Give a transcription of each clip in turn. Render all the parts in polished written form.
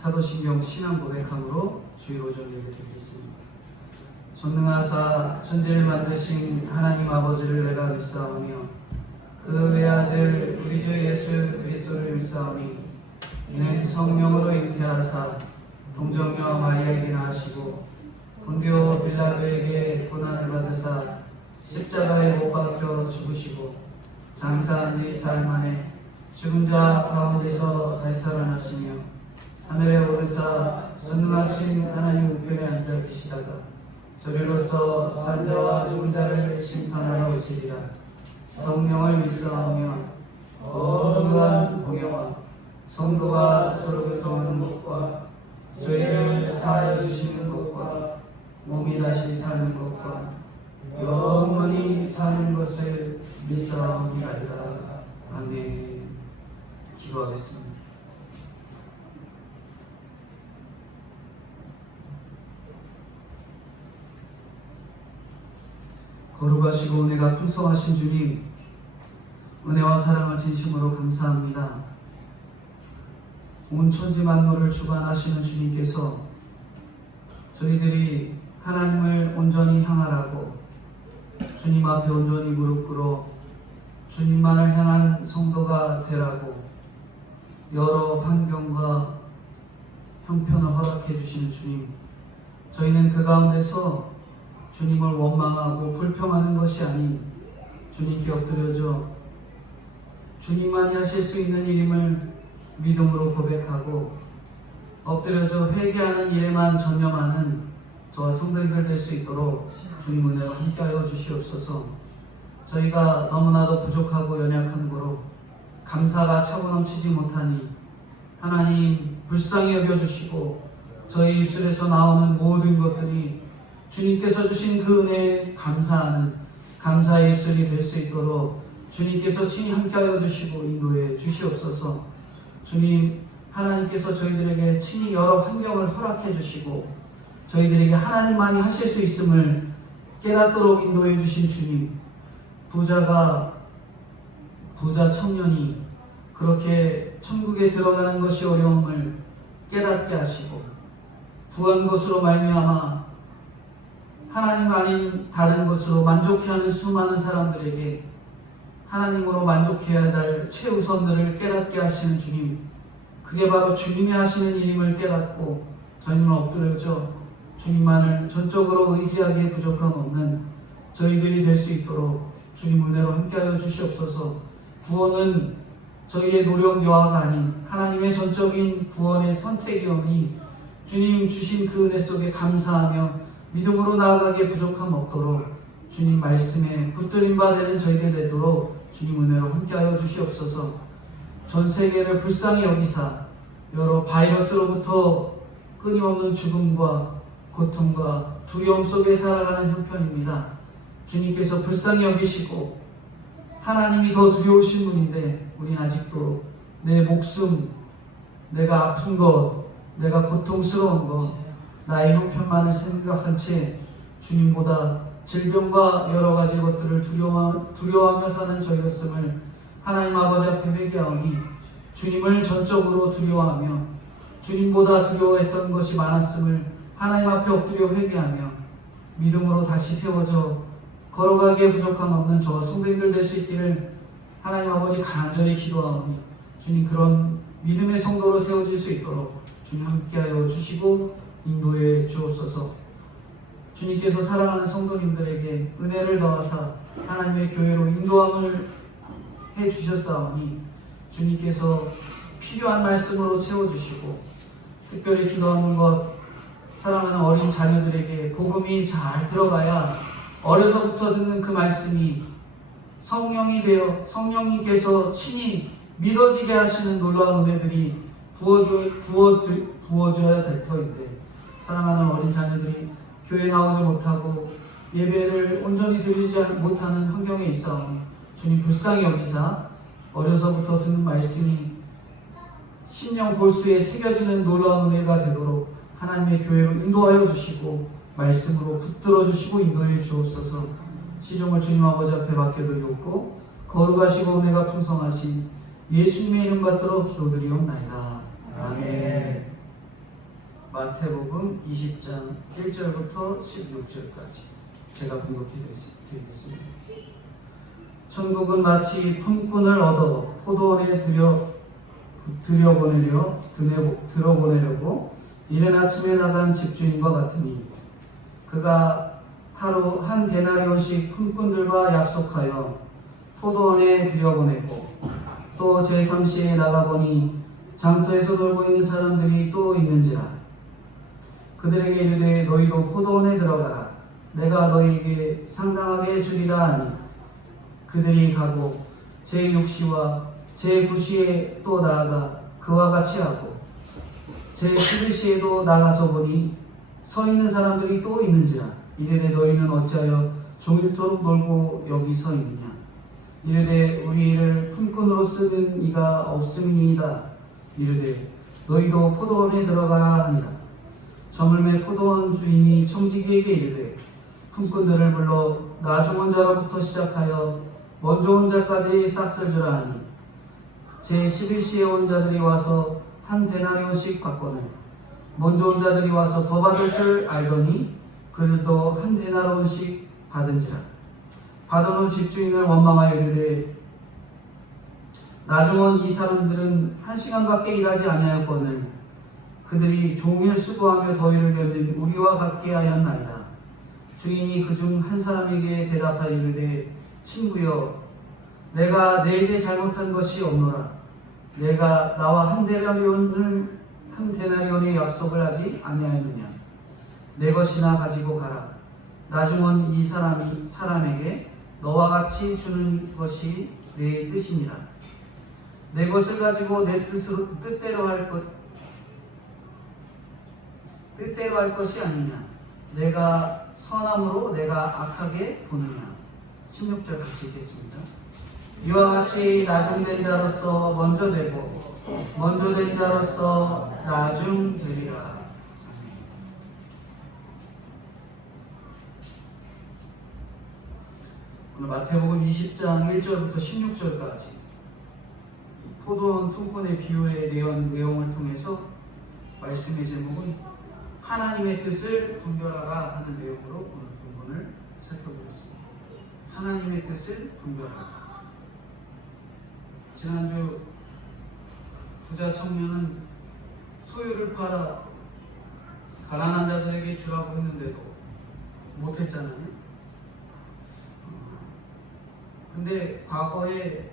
사도신경 신앙 고백함으로 주일 오전 예배 드리겠습니다. 전능하사 천지를 만드신 하나님 아버지를 내가 믿사오며 그 외아들 우리 주 예수 그리스도를 믿사오니 이는 성령으로 잉태하사 동정녀 마리아에게 낳으시고 본디오 빌라도에게 고난을 받으사 십자가에 못 박혀 죽으시고 장사한 지 사흘 만에 죽은 자 가운데서 다시 살아나시며 하늘에 오르사 전능하신 하나님 우편에 앉아 계시다가 저리로서 산자와 죽은 자를 심판하러 오시리라. 성령을 믿사오며 거룩한 공예와 성도가 서로 교통하는 것과 죄를 사하여 주시는 것과 몸이 다시 사는 것과 영원히 사는 것을 믿사옵나이다. 아멘. 기도하겠습니다. 거룩하시고 은혜가 풍성하신 주님, 은혜와 사랑을 진심으로 감사합니다. 온 천지 만물을 주관하시는 주님께서 저희들이 하나님을 온전히 향하라고 주님 앞에 온전히 무릎 꿇어 주님만을 향한 성도가 되라고 여러 환경과 형편을 허락해 주시는 주님, 저희는 그 가운데서 주님을 원망하고 불평하는 것이 아닌 주님께 엎드려져 주님만이 하실 수 있는 일임을 믿음으로 고백하고 엎드려져 회개하는 일에만 전념하는 저와 성도들 될 수 있도록 주님 은혜로 함께하여 주시옵소서. 저희가 너무나도 부족하고 연약한 거로 감사가 차고 넘치지 못하니 하나님 불쌍히 여겨주시고 저희 입술에서 나오는 모든 것들이 주님께서 주신 그 은혜에 감사하는 감사의 입술이 될 수 있도록 주님께서 친히 함께하여 주시고 인도해 주시옵소서. 주님, 하나님께서 저희들에게 친히 여러 환경을 허락해 주시고 저희들에게 하나님만이 하실 수 있음을 깨닫도록 인도해 주신 주님, 부자 청년이 그렇게 천국에 들어가는 것이 어려움을 깨닫게 하시고 부한 것으로 말미암아 하나님 아닌 다른 것으로 만족해하는 수많은 사람들에게 하나님으로 만족해야 할 최우선들을 깨닫게 하시는 주님, 그게 바로 주님이 하시는 일임을 깨닫고 저희는 엎드려져 주님만을 전적으로 의지하기에 부족함 없는 저희들이 될 수 있도록 주님 은혜로 함께하여 주시옵소서. 구원은 저희의 노력 여하가 아닌 하나님의 전적인 구원의 선택이오니 주님 주신 그 은혜 속에 감사하며 믿음으로 나아가기에 부족함 없도록 주님 말씀에 붙들림 바 되는 저희들 되도록 주님 은혜로 함께하여 주시옵소서. 전 세계를 불쌍히 여기사 여러 바이러스로부터 끊임없는 죽음과 고통과 두려움 속에 살아가는 형편입니다. 주님께서 불쌍히 여기시고 하나님이 더 두려우신 분인데 우린 아직도 내 목숨, 내가 아픈 것, 내가 고통스러운 것, 나의 형편만을 생각한 채 주님보다 질병과 여러 가지 것들을 두려워하며 사는 저희였음을 하나님 아버지 앞에 회개하오니 주님을 전적으로 두려워하며 주님보다 두려워했던 것이 많았음을 하나님 앞에 엎드려 회개하며 믿음으로 다시 세워져 걸어가기에 부족함 없는 저와 성도님들 될 수 있기를 하나님 아버지 간절히 기도하오니 주님 그런 믿음의 성도로 세워질 수 있도록 주님 함께하여 주시고 인도해 주옵소서. 주님께서 사랑하는 성도님들에게 은혜를 더하사 하나님의 교회로 인도함을 해 주셨사오니 주님께서 필요한 말씀으로 채워주시고 특별히 기도하는 것, 사랑하는 어린 자녀들에게 복음이 잘 들어가야 어려서부터 듣는 그 말씀이 성령이 되어 성령님께서 친히 믿어지게 하시는 놀라운 은혜들이 부어줘야 될 터인데 사랑하는 어린 자녀들이 교회에 나오지 못하고 예배를 온전히 드리지 못하는 환경에 있사오니 주님 불쌍히 여기사 어려서부터 듣는 말씀이 심령 골수에 새겨지는 놀라운 은혜가 되도록 하나님의 교회로 인도하여 주시고 말씀으로 붙들어 주시고 인도해 주옵소서. 시종을 주님 아버지 앞에 맡겨드리옵고 거룩하시고 은혜가 풍성하신 예수님의 이름 받들어 기도드리옵나이다. 아멘. 마태복음 20장 1절부터 16절까지 제가 봉독해 드리겠습니다. 천국은 마치 품꾼을 얻어 포도원에 들어보내려고 이른 아침에 나간 집주인과 같으니 그가 하루 한 데나리온씩 품꾼들과 약속하여 포도원에 들여보내고 또 제3시에 나가보니 장터에서 놀고 있는 사람들이 또 있는지라. 그들에게 이르되 너희도 포도원에 들어가라. 내가 너희에게 상당하게 주리라 하니 그들이 가고 제6시와 제9시에 또 나아가 그와 같이 하고 제11시에도 나가서 보니 서 있는 사람들이 또 있는지라. 이르되 너희는 어찌하여 종일토록 놀고 여기 서 있느냐. 이르되 우리를 품꾼으로 쓰는 이가 없음이니이다. 이르되 너희도 포도원에 들어가라 하니라. 저물매 포도원 주인이 청지기에게 이르되 품꾼들을 불러 나중 온 자로부터 시작하여 먼저 온 자까지 싹쓸 주라 하니 제11시에 온 자들이 와서 한 데나리온씩 받거늘 먼저 온 자들이 와서 더 받을 줄 알더니 그들도 한 데나리온씩 받은지라. 받은 후 집주인을 원망하여 이르되 나중 온 이 사람들은 1시간밖에 일하지 아니하였거늘 그들이 종일 수고하며 더위를 견딘 우리와 같게 하였나이다. 주인이 그중 한 사람에게 대답하여 이르되 친구여 내가 내게 잘못한 것이 없노라. 내가 나와 한 데나리온의 약속을 하지 아니하였느냐. 내 것이나 가지고 가라. 나중 온 이 사람에게 너와 같이 주는 것이 내 뜻이니라. 내 것을 가지고 내 뜻대로 할 것이 아니냐. 내가 선함으로 내가 악하게 보느냐. 16절 같이 읽겠습니다. 이와 같이 나중된 자로서 먼저 되고 먼저 된 자로서 나중 되리라. 오늘 마태복음 20장 1절부터 16절까지 포도원 품꾼의 비유의 내용을 통해서 말씀의 제목은 하나님의 뜻을 분별하라 하는 내용으로 오늘 본문을 살펴보겠습니다. 하나님의 뜻을 분별하라. 지난주 부자 청년은 소유를 팔아 가난한 자들에게 주라고 했는데도 못했잖아요. 근데 과거의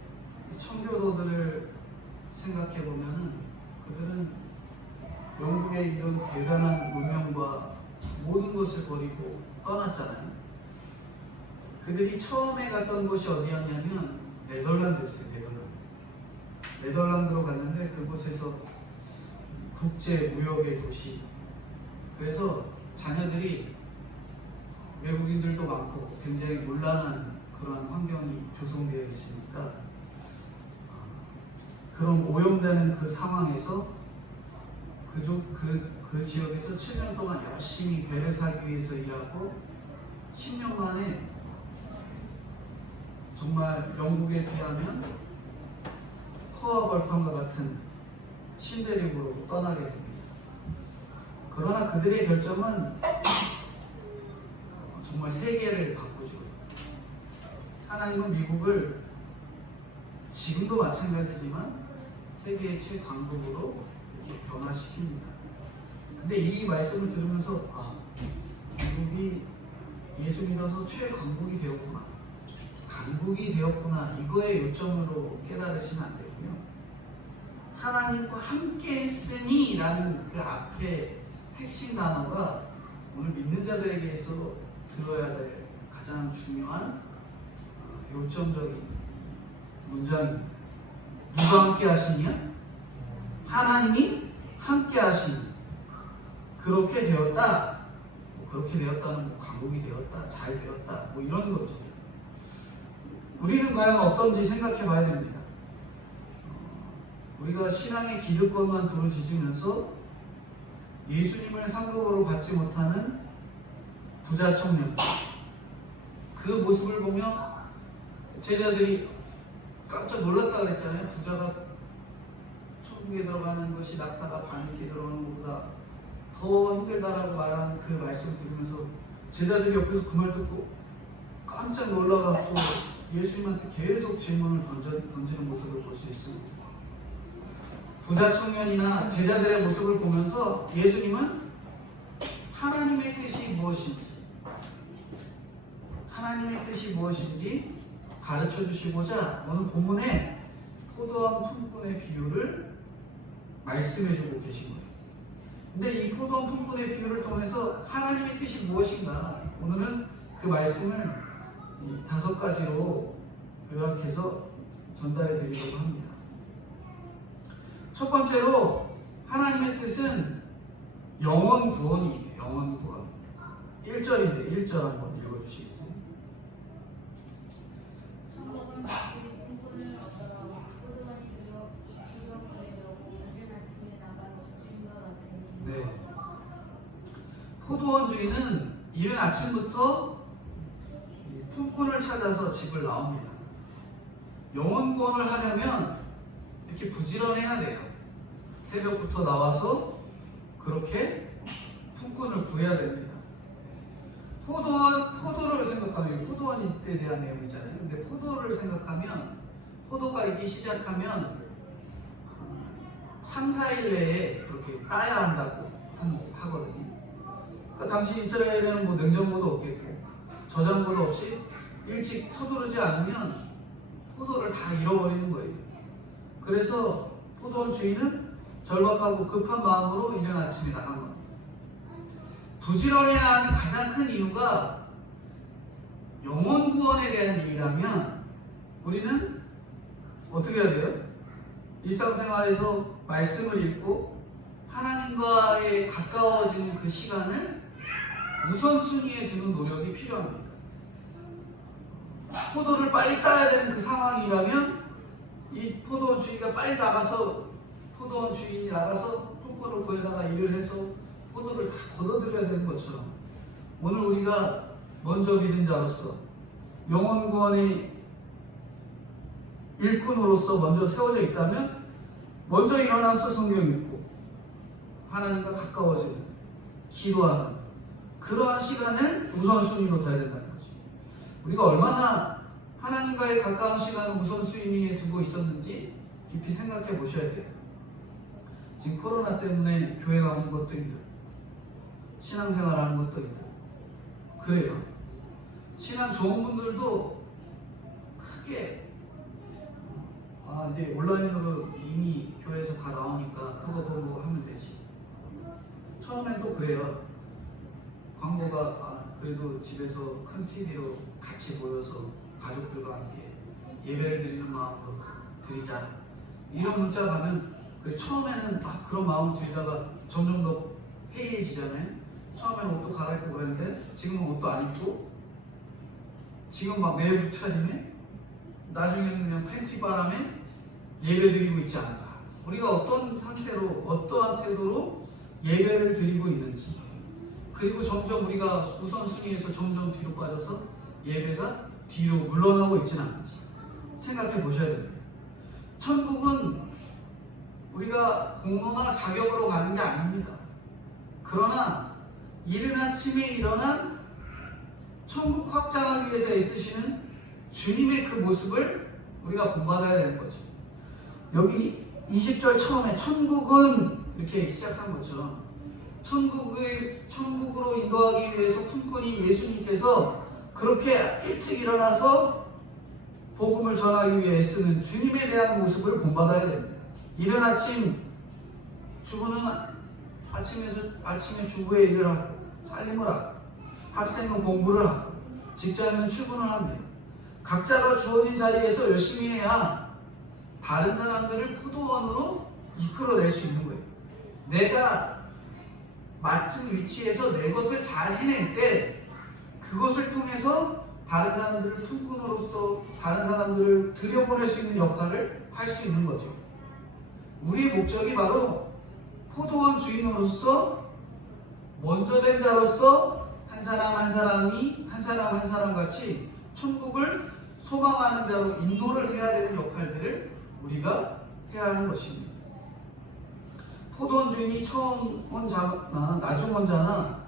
청교도들을 생각해 보면은 그들은 영국의 이런 대단한 문명과 모든 것을 버리고 떠났잖아요. 그들이 처음에 갔던 곳이 어디였냐면 네덜란드였어요. 네덜란드로 갔는데 그곳에서 국제 무역의 도시. 그래서 자녀들이 외국인들도 많고 굉장히 문란한 그러한 환경이 조성되어 있으니까 그런 오염되는 그 상황에서 그 지역에서 7년 동안 열심히 배를 사기 위해서 일하고 10년 만에 정말 영국에 비하면 포화벌판과 같은 신대륙으로 떠나게 됩니다. 그러나 그들의 결정은 정말 세계를 바꾸죠. 하나님은 미국을 지금도 마찬가지지만 세계의 최강국으로 이렇게 변화시킵니다. 근데 이 말씀을 들으면서 미국이 예수 믿어서 최강국이 되었구나, 강국이 되었구나, 이거의 요점으로 깨달으시면 안 되고요. 하나님과 함께 했으니 라는 그 앞에 핵심 단어가 오늘 믿는 자들에게서 들어야 될 가장 중요한 요점적인 문장입니다. 누가 함께 하시냐? 하나님이 함께 하시니 그렇게 되었다. 그렇게 되었다는 강국이 되었다, 잘 되었다, 이런 거죠. 우리는 과연 어떤지 생각해 봐야 됩니다. 우리가 신앙의 기득권만 부르짖으면서 예수님을 상급으로 받지 못하는 부자 청년, 그 모습을 보면 제자들이 깜짝 놀랐다 그랬잖아요. 부자가 천국에 들어가는 것이 낙타가 바늘에 들어오는 것보다 더 힘들다라고 말하는 그 말씀을 들으면서 제자들이 옆에서 그 말 듣고 깜짝 놀라갖고 예수님한테 계속 질문을 던지는 모습을 볼 수 있습니다. 부자 청년이나 제자들의 모습을 보면서 예수님은 하나님의 뜻이 무엇인지 가르쳐 주시고자 오늘 본문에 포도원 품꾼의 비유를 말씀해 주고 계신 거예요. 근데 이 포도원 품꾼의 비유를 통해서 하나님의 뜻이 무엇인가, 오늘은 그 말씀을 이 5가지로 요약해서 전달해 드리려고 합니다. 첫 번째로 하나님의 뜻은 영원 구원이에요. 영원 구원. 1절인데 1절 한번 읽어주시겠어요? 천국은 마치 꿈꾼을 얻다가 포도원이 들여보내려고 이른 아침에 나가 집주인과 같으니. 네. 포도원 주인은 이른 아침부터 품꾼을 찾아서 집을 나옵니다. 영원 구원을 하려면 이렇게 부지런해야 돼요. 새벽부터 나와서 그렇게 품꾼을 구해야 됩니다. 포도를 생각하면, 포도원에 대한 내용이잖아요. 근데 포도를 생각하면, 포도가 익기 시작하면 3, 4일 내에 그렇게 따야 한다고 하거든요. 그러니까 당시 이스라엘에는 뭐 냉장고도 없겠고 저장고도 없이 일찍 서두르지 않으면 포도를 다 잃어버리는 거예요. 그래서 포도원 주인은 절박하고 급한 마음으로 이른 아침에 나간 겁니다. 부지런해야 하는 가장 큰 이유가 영원 구원에 대한 일이라면 우리는 어떻게 해야 돼요? 일상생활에서 말씀을 읽고 하나님과의 가까워지는 그 시간을 우선순위에 두는 노력이 필요합니다. 포도를 빨리 따야 되는 그 상황이라면 이 포도원 주인이 나가서 품꾼을 구해다가 일을 해서 포도를 다 걷어들여야 되는 것처럼, 오늘 우리가 먼저 믿은 자로서 영원 구원의 일꾼으로서 먼저 세워져 있다면 먼저 일어나서 성경 읽고 하나님과 가까워지는, 기도하는 그러한 시간을 우선순위로 둬야 된다는 거죠. 우리가 얼마나 하나님과의 가까운 시간을 우선순위에 두고 있었는지 깊이 생각해 보셔야 돼요. 지금 코로나 때문에 교회 가는 것도 힘들고 신앙생활 하는 것도 힘들고 그래요. 신앙 좋은 분들도 크게 이제 온라인으로 이미 교회에서 다 나오니까 그거 보고 하면 되지. 처음엔 또 그래요. 광고가 그래도 집에서 큰 TV로 같이 모여서 가족들과 함께 예배를 드리는 마음으로 드리자, 이런 문자 가면 처음에는 그런 마음으로 드리다가 점점 더 해이해지잖아요. 처음에는 옷도 갈아입고 그랬는데 지금은 옷도 안 입고 지금 막 내일 차림에 나중에는 그냥 팬티 바람에 예배 드리고 있지 않을까. 우리가 어떤 상태로 어떠한 태도로 예배를 드리고 있는지, 그리고 점점 우리가 우선순위에서 점점 뒤로 빠져서 예배가 뒤로 물러나고 있지는 않은지 생각해 보셔야 됩니다. 천국은 우리가 공로나 자격으로 가는 게 아닙니다. 그러나 이른 아침에 일어난 천국 확장을 위해서 애쓰시는 주님의 그 모습을 우리가 본받아야 되는 거죠. 여기 20절 처음에 천국은 이렇게 시작한 것처럼 천국으로 인도하기 위해서 품꾼이 예수님께서 그렇게 일찍 일어나서 복음을 전하기 위해 애쓰는 주님에 대한 모습을 본받아야 됩니다. 이른 아침 주부는 아침에 주부의 일을 하고 살림을 하고 학생은 공부를 하고 직장인은 출근을 합니다. 각자가 주어진 자리에서 열심히 해야 다른 사람들을 포도원으로 이끌어낼 수 있는 거예요. 내가 맡은 위치에서 내 것을 잘 해낼 때 그것을 통해서 다른 사람들을 품꾼으로서 다른 사람들을 들여보낼 수 있는 역할을 할 수 있는 거죠. 우리의 목적이 바로 포도원 주인으로서 먼저 된 자로서 한 사람 한 사람 같이 천국을 소망하는 자로 인도를 해야 되는 역할들을 우리가 해야 하는 것입니다. 포도원 주인이 처음 원자나 나중 원자나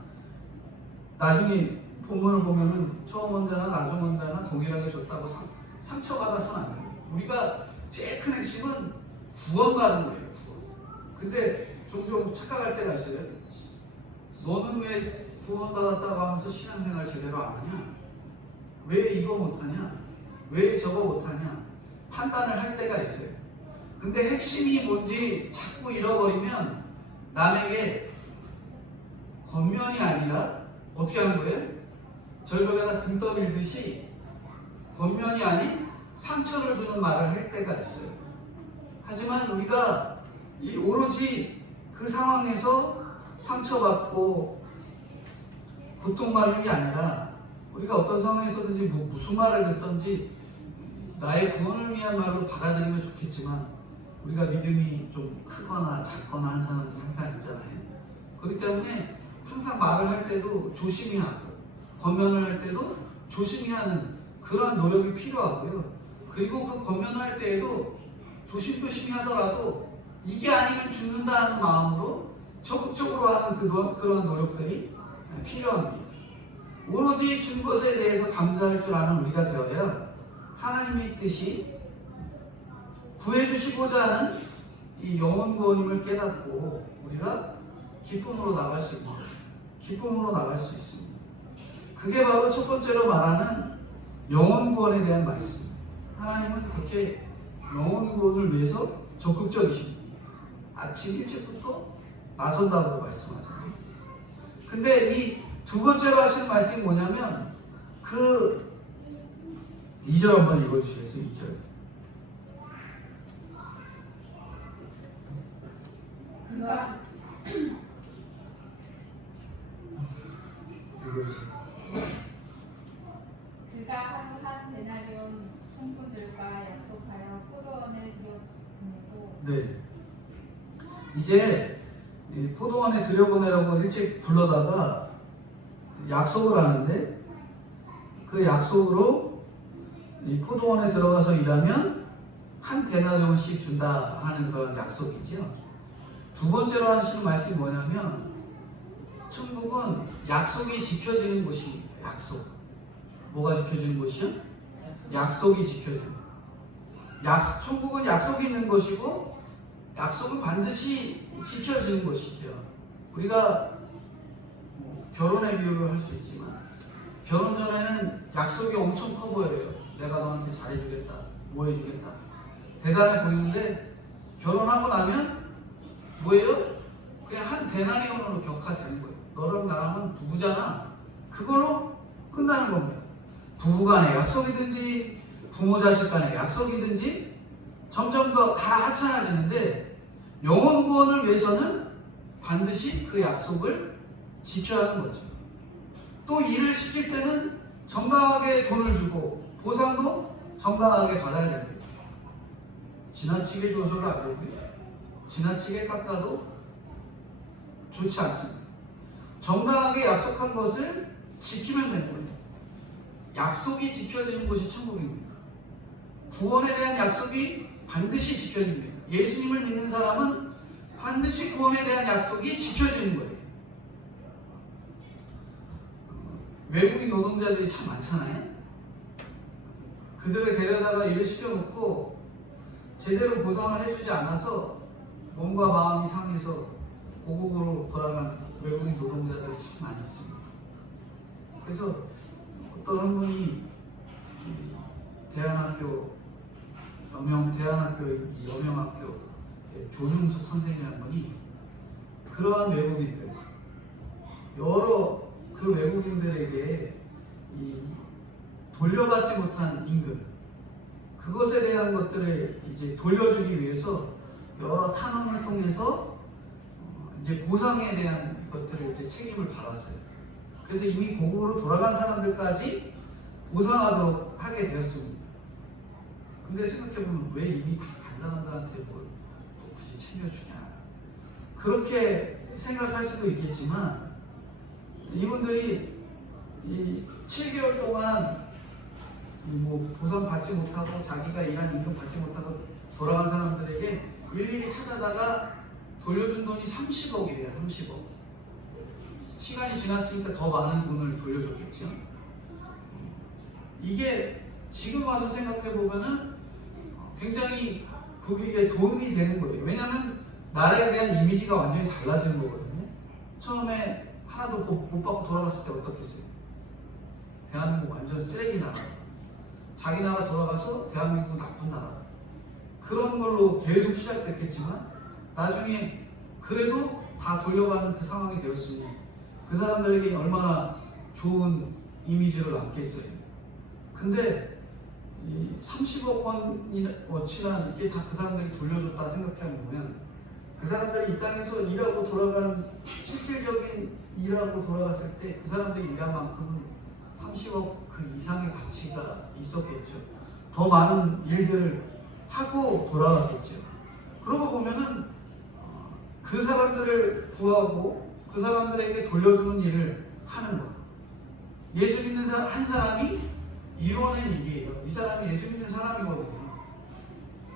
나중에 본문을 보면은 처음 원자나 나중 원자나 동일하게 줬다고 상처받아서는 안 돼요. 우리가 제일 큰 핵심은 구원받은 거예요. 구원. 근데 종종 착각할 때가 있어요. 너는 왜 구원받았다고 하면서 신앙생활 제대로 안 하냐? 왜 이거 못하냐? 왜 저거 못하냐? 판단을 할 때가 있어요. 근데 핵심이 뭔지 자꾸 잃어버리면 남에게 겉면이 아니라 어떻게 하는 거예요? 절벽에다 등 떠밀듯이 겉면이 아닌 상처를 주는 말을 할 때가 있어요. 하지만 우리가 오로지 그 상황에서 상처받고 고통받는 게 아니라 우리가 어떤 상황에서든지 무슨 말을 듣든지 나의 구원을 위한 말로 받아들이면 좋겠지만 우리가 믿음이 좀 크거나 작거나 한 사람이 항상 있잖아요. 그렇기 때문에 항상 말을 할 때도 조심히 하고 권면을 할 때도 조심히 하는 그런 노력이 필요하고요. 그리고 그 권면을 할 때에도 조심조심히 하더라도 이게 아니면 죽는다는 마음으로 적극적으로 하는 그런 노력들이 필요합니다. 오로지 준 것에 대해서 감사할 줄 아는 우리가 되어야 하나님의 뜻이 구해주시고자 하는 이 영혼 구원임을 깨닫고 우리가 기쁨으로 나갈 수 있는 거죠. 기쁨으로 나갈 수 있습니다. 그게 바로 첫 번째로 말하는 영혼 구원에 대한 말씀입니다. 하나님은 그렇게 영혼 구원을 위해서 적극적이십니다. 아침 일찍부터 나선다고 말씀하잖아요. 근데 이 두 번째로 하시는 말씀이 뭐냐면 그 2절 한번 읽어주시겠어요? 2절. 그가 읽어주세요. 그가 하루 한 데나리온 총부들과 약속하여 포도원에 들여보내고 네. 이제 이 포도원에 들여보내라고 일찍 불러다가 약속을 하는데 그 약속으로 이 포도원에 들어가서 일하면 한 데나리온씩 준다 하는 그런 약속이죠. 두 번째로 하시는 말씀이 뭐냐면 천국은 약속이 지켜지는 곳입니다. 약속. 뭐가 지켜지는 곳이요? 약속이 지켜지는 곳. 천국은 약속이 있는 곳이고 약속은 반드시 지켜지는 곳이죠. 우리가 결혼의 비유를 할 수 있지만 결혼 전에는 약속이 엄청 커 보여요. 내가 너한테 잘해주겠다, 뭐 해주겠다, 대단해 보이는데 결혼하고 나면 뭐예요? 그냥 한 데나리온으로 격화되는 거예요. 너랑 나랑은 부부잖아. 그걸로 끝나는 겁니다. 부부간의 약속이든지 부모 자식 간의 약속이든지 점점 더 다 하찮아지는데 영혼 구원을 위해서는 반드시 그 약속을 지켜야 하는 거죠. 또 일을 시킬 때는 정당하게 돈을 주고 보상도 정당하게 받아야 됩니다. 지나치게 줘서는 안 되고요. 지나치게 깎아도 좋지 않습니다. 정당하게 약속한 것을 지키면 되는 거예요. 약속이 지켜지는 곳이 천국입니다. 구원에 대한 약속이 반드시 지켜집니다. 예수님을 믿는 사람은 반드시 구원에 대한 약속이 지켜지는 거예요. 외국인 노동자들이 참 많잖아요. 그들을 데려다가 일을 시켜놓고 제대로 보상을 해주지 않아서 몸과 마음이 상해서 고국으로 돌아간 외국인 노동자들이 참 많이 있습니다. 그래서 어떤 한 분이 대한학교 여명학교 조능숙 선생님이라는 분이 그러한 외국인들 여러 그 외국인들에게 이 돌려받지 못한 임금 그것에 대한 것들을 이제 돌려주기 위해서 여러 탄원을 통해서 이제 보상에 대한 것들을 이제 책임을 받았어요. 그래서 이미 고국으로 돌아간 사람들까지 보상하도록 하게 되었습니다. 근데 생각해보면 왜 이미 다 간 사람들한테 뭘 굳이 챙겨주냐 그렇게 생각할 수도 있겠지만 이분들이 이 7개월 동안 뭐 보상 받지 못하고 자기가 일한 임금 받지 못하고 돌아간 사람들에게 일일이 찾아다가 돌려준 돈이 30억이래요. 30억. 시간이 지났으니까 더 많은 돈을 돌려줬겠죠. 이게 지금 와서 생각해 보면은 굉장히 그게 도움이 되는 거예요. 왜냐하면 나라에 대한 이미지가 완전히 달라지는 거거든요. 처음에 하나도 못 받고 돌아갔을 때 어떻겠어요? 대한민국 완전 쓰레기 나라. 자기 나라 돌아가서 대한민국 나쁜 나라. 그런 걸로 계속 시작됐겠지만 나중에 그래도 다 돌려받는 그 상황이 되었으니 그 사람들에게 얼마나 좋은 이미지로 남겠어요. 근데 이 30억 원어치나 이게 다 그 사람들이 돌려줬다 생각해보면 그 사람들이 이 땅에서 일하고 돌아간 실질적인 일하고 돌아갔을 때 그 사람들이 일한 만큼은 30억 그 이상의 가치가 있었겠죠. 더 많은 일들을 하고 돌아갔겠죠. 그러고 보면은 그 사람들을 구하고 그 사람들에게 돌려주는 일을 하는 것. 예수 믿는 한 사람이 이뤄낸 일이에요. 이 사람이 예수 믿는 사람이거든요.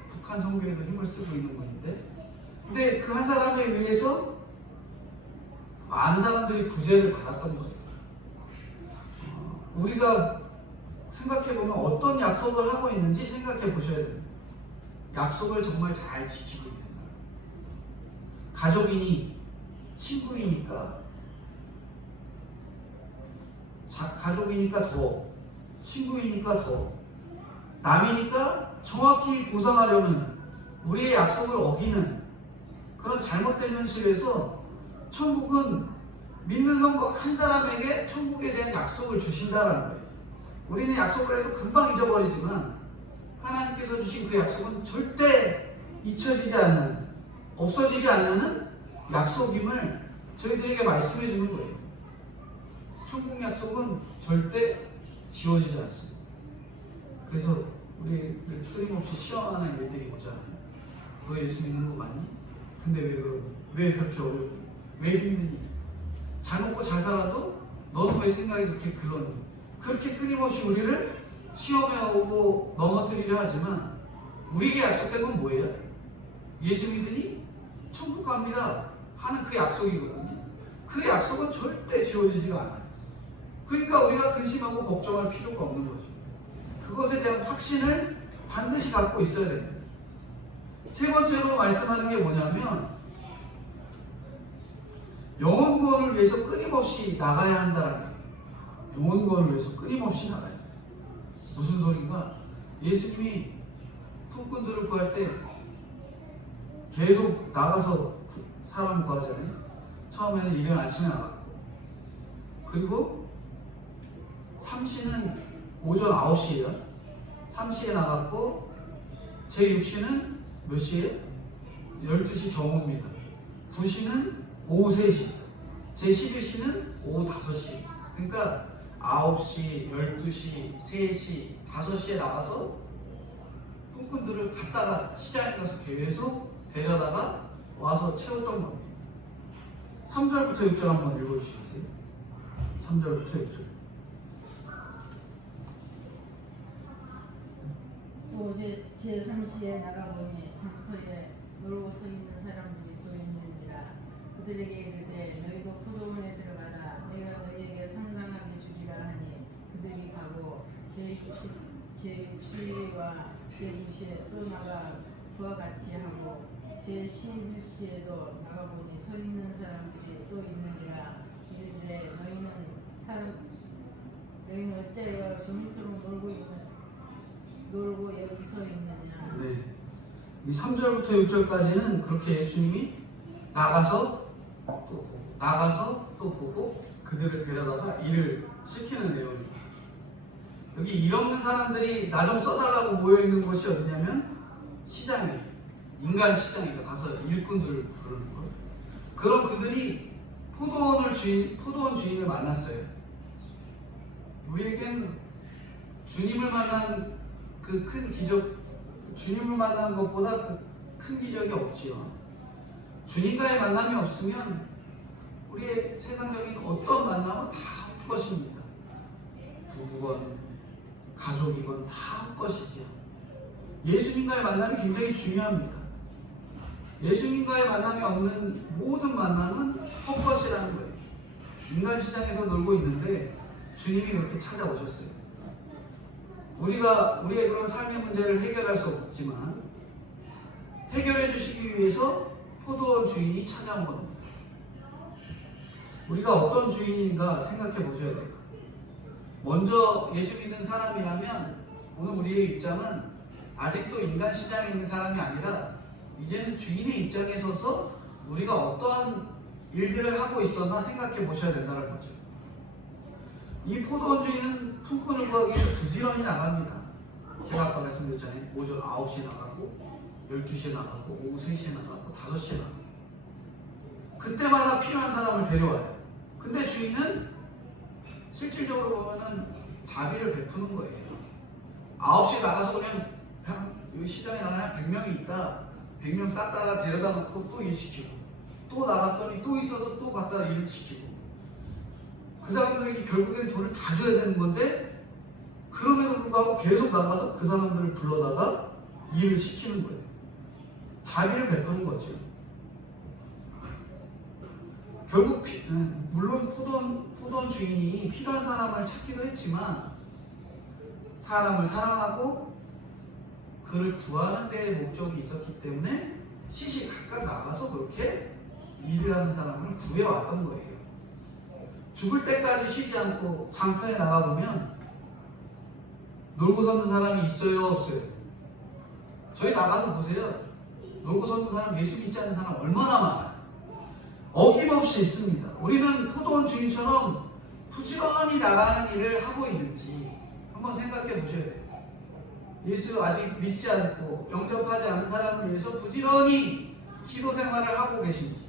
북한 선교에도 힘을 쓰고 있는 분인데, 근데 그 한 사람에 의해서 많은 사람들이 구제를 받았던 거예요. 우리가 생각해보면 어떤 약속을 하고 있는지 생각해 보셔야 됩니다. 약속을 정말 잘 지키고 있는가. 가족이니 친구이니까 가족이니까 더, 친구이니까 더, 남이니까 정확히 보상하려는 우리의 약속을 어기는 그런 잘못된 현실에서 천국은 믿는 성도 한 사람에게 천국에 대한 약속을 주신다는 거예요. 우리는 약속을 해도 금방 잊어버리지만 하나님께서 주신 그 약속은 절대 잊혀지지 않는, 없어지지 않는 약속임을 저희들에게 말씀해 주는 거예요. 천국 약속은 절대 지워지지 않습니다. 그래서 우리를 끊임없이 시험하는 일들이 오잖아요. 너 예수 믿는 거 맞니? 근데 왜 그러니? 왜 그렇게 어려워? 왜 힘드니? 잘 먹고 잘 살아도 너는 왜 생각이 그렇게 그러니? 그렇게 끊임없이 우리를 시험에 오고 넘어뜨리려 하지만 우리에게 약속된 건 뭐예요? 예수 믿으니 천국 갑니다 하는 그 약속이거든요. 그 약속은 절대 지워지지가 않아요. 그러니까 우리가 근심하고 걱정할 필요가 없는 거죠. 그것에 대한 확신을 반드시 갖고 있어야 됩니다. 세 번째로 말씀하는 게 뭐냐면 영혼 구원을 위해서 끊임없이 나가야 한다는 거예요. 영혼 구원을 위해서 끊임없이 나가야 돼요. 무슨 소린가? 예수님이 통꾼들을 구할 때 계속 나가서 사람 구하잖아요. 처음에는 이른 아침에 나갔고, 그리고 3시는 오전 9시에요. 3시에 나갔고, 제 6시는 몇 시에요? 12시 정오입니다. 9시는 오후 3시, 제 11시는 오후 5시. 그러니까 9시, 12시, 3시, 5시에 나가서 꿈꾼들을 갔다가 시장에 가서 계속 데려다가 와서 채웠던 겁니다. 3절부터 6절 한번 읽어주시겠어요? 3절부터 6절. 또 제3시에 나가보니 장터에 놀고 서 있는 사람들이 또 있는지라. 그들에게 이르되 너희도 포도원에 들어가라. 내가 너희에게 상당하게 주리라 하니 그들이 가고 제6시와 제2시에 또 나가 그와 같이 하고 제11시에도 나가보니 서 있는 사람들이 또 있는지라. 이르되 너희는 어찌하여 종일토록 놀고 여기 서 있느냐. 네. 3절부터 6절까지는 그렇게 예수님이 나가서 또 보고 그들을 데려다가 일을 시키는 내용입니다. 여기 일 없는 사람들이 나 좀 써달라고 모여있는 곳이 어디냐면 시장이에요. 인간 시장이에요. 가서 일꾼들을 부르는 거예요. 그럼 그들이 포도원 주인을 만났어요. 우리에겐 주님을 만난 그 큰 기적, 주님을 만난 것보다 그 큰 기적이 없지요. 주님과의 만남이 없으면 우리의 세상적인 어떤 만남은 다 헛것입니다. 부부건 가족이건 다 헛것이지요. 예수님과의 만남이 굉장히 중요합니다. 예수님과의 만남이 없는 모든 만남은 헛것이라는 거예요. 인간 시장에서 놀고 있는데 주님이 그렇게 찾아오셨어요. 우리가 우리의 그런 삶의 문제를 해결할 수 없지만 해결해 주시기 위해서 포도원 주인이 찾아온 겁니다. 우리가 어떤 주인인가 생각해 보셔야 돼요. 먼저 예수 믿는 사람이라면 오늘 우리의 입장은 아직도 인간 시장에 있는 사람이 아니라 이제는 주인의 입장에 서서 우리가 어떠한 일들을 하고 있었나 생각해 보셔야 된다는 거죠. 이 포도원 주인은 품꾼을 구하기 위해서 부지런히 나갑니다. 제가 아까 말씀드렸잖아요. 오전 9시에 나가고 12시에 나가고 오후 3시에 나가고 5시에 나가고 그때마다 필요한 사람을 데려와요. 근데 주인은 실질적으로 보면은 자비를 베푸는 거예요. 9시에 나가서 그냥 여기 시장에 나가면 100명이 있다. 100명 싹 다 데려다 놓고 또 일 시키고 또 나갔더니 또 있어서 또 갖다 일을 시키고 그 사람들에게 결국엔 돈을 다 줘야 되는 건데 그럼에도 불구하고 계속 나가서 그 사람들을 불러다가 일을 시키는 거예요. 자비를 베푸는 거죠. 결국 물론 포도원 주인이 필요한 사람을 찾기도 했지만 사람을 사랑하고 그를 구하는 데에 목적이 있었기 때문에 시시각각 나가서 그렇게 일을 하는 사람을 구해왔던 거예요. 죽을 때까지 쉬지 않고 장터에 나가보면 놀고 서는 사람이 있어요, 없어요? 저희 나가서 보세요. 놀고 서는 사람, 예수 믿지 않는 사람 얼마나 많아요. 어김없이 있습니다. 우리는 포도원 주인처럼 부지런히 나가는 일을 하고 있는지 한번 생각해 보셔야 돼요. 예수 아직 믿지 않고 영접하지 않은 사람을 위해서 부지런히 기도 생활을 하고 계신지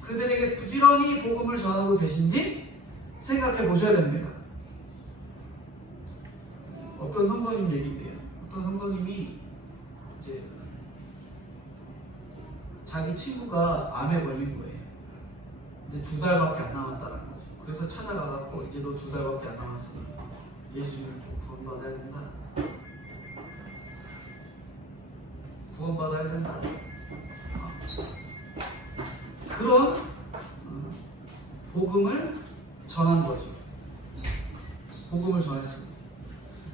그들에게 부지런히 복음을 전하고 계신지 생각해 보셔야 됩니다. 어떤 성도님 얘기인데요. 어떤 성도님이 이제 자기 친구가 암에 걸린 거예요. 이제 2달밖에 안 남았다는 거죠. 그래서 찾아가갖고 이제 너 2달밖에 안 남았으니 예수님을 구원받아야 된다. 구원받아야 된다. 그런 복음을 전한 거죠. 복음을 전했습니다.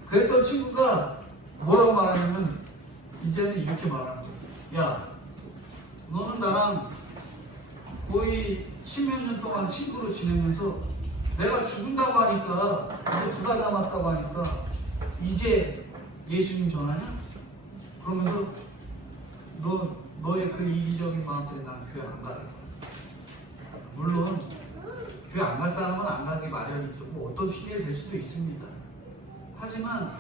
그랬던 친구가 뭐라고 말하냐면 이제는 이렇게 말하는 거예요. 야, 너는 나랑 거의 10몇 년 동안 친구로 지내면서 내가 죽는다고 하니까 이제 2달 남았다고 하니까 이제 예수님 전하냐? 그러면서 너의 그 이기적인 마음 때문에 난 교회 안 가겠다. 물론 교회 안 갈 사람은 안 가기 마련이죠. 뭐 어떤 핑계를 댈 수도 있습니다. 하지만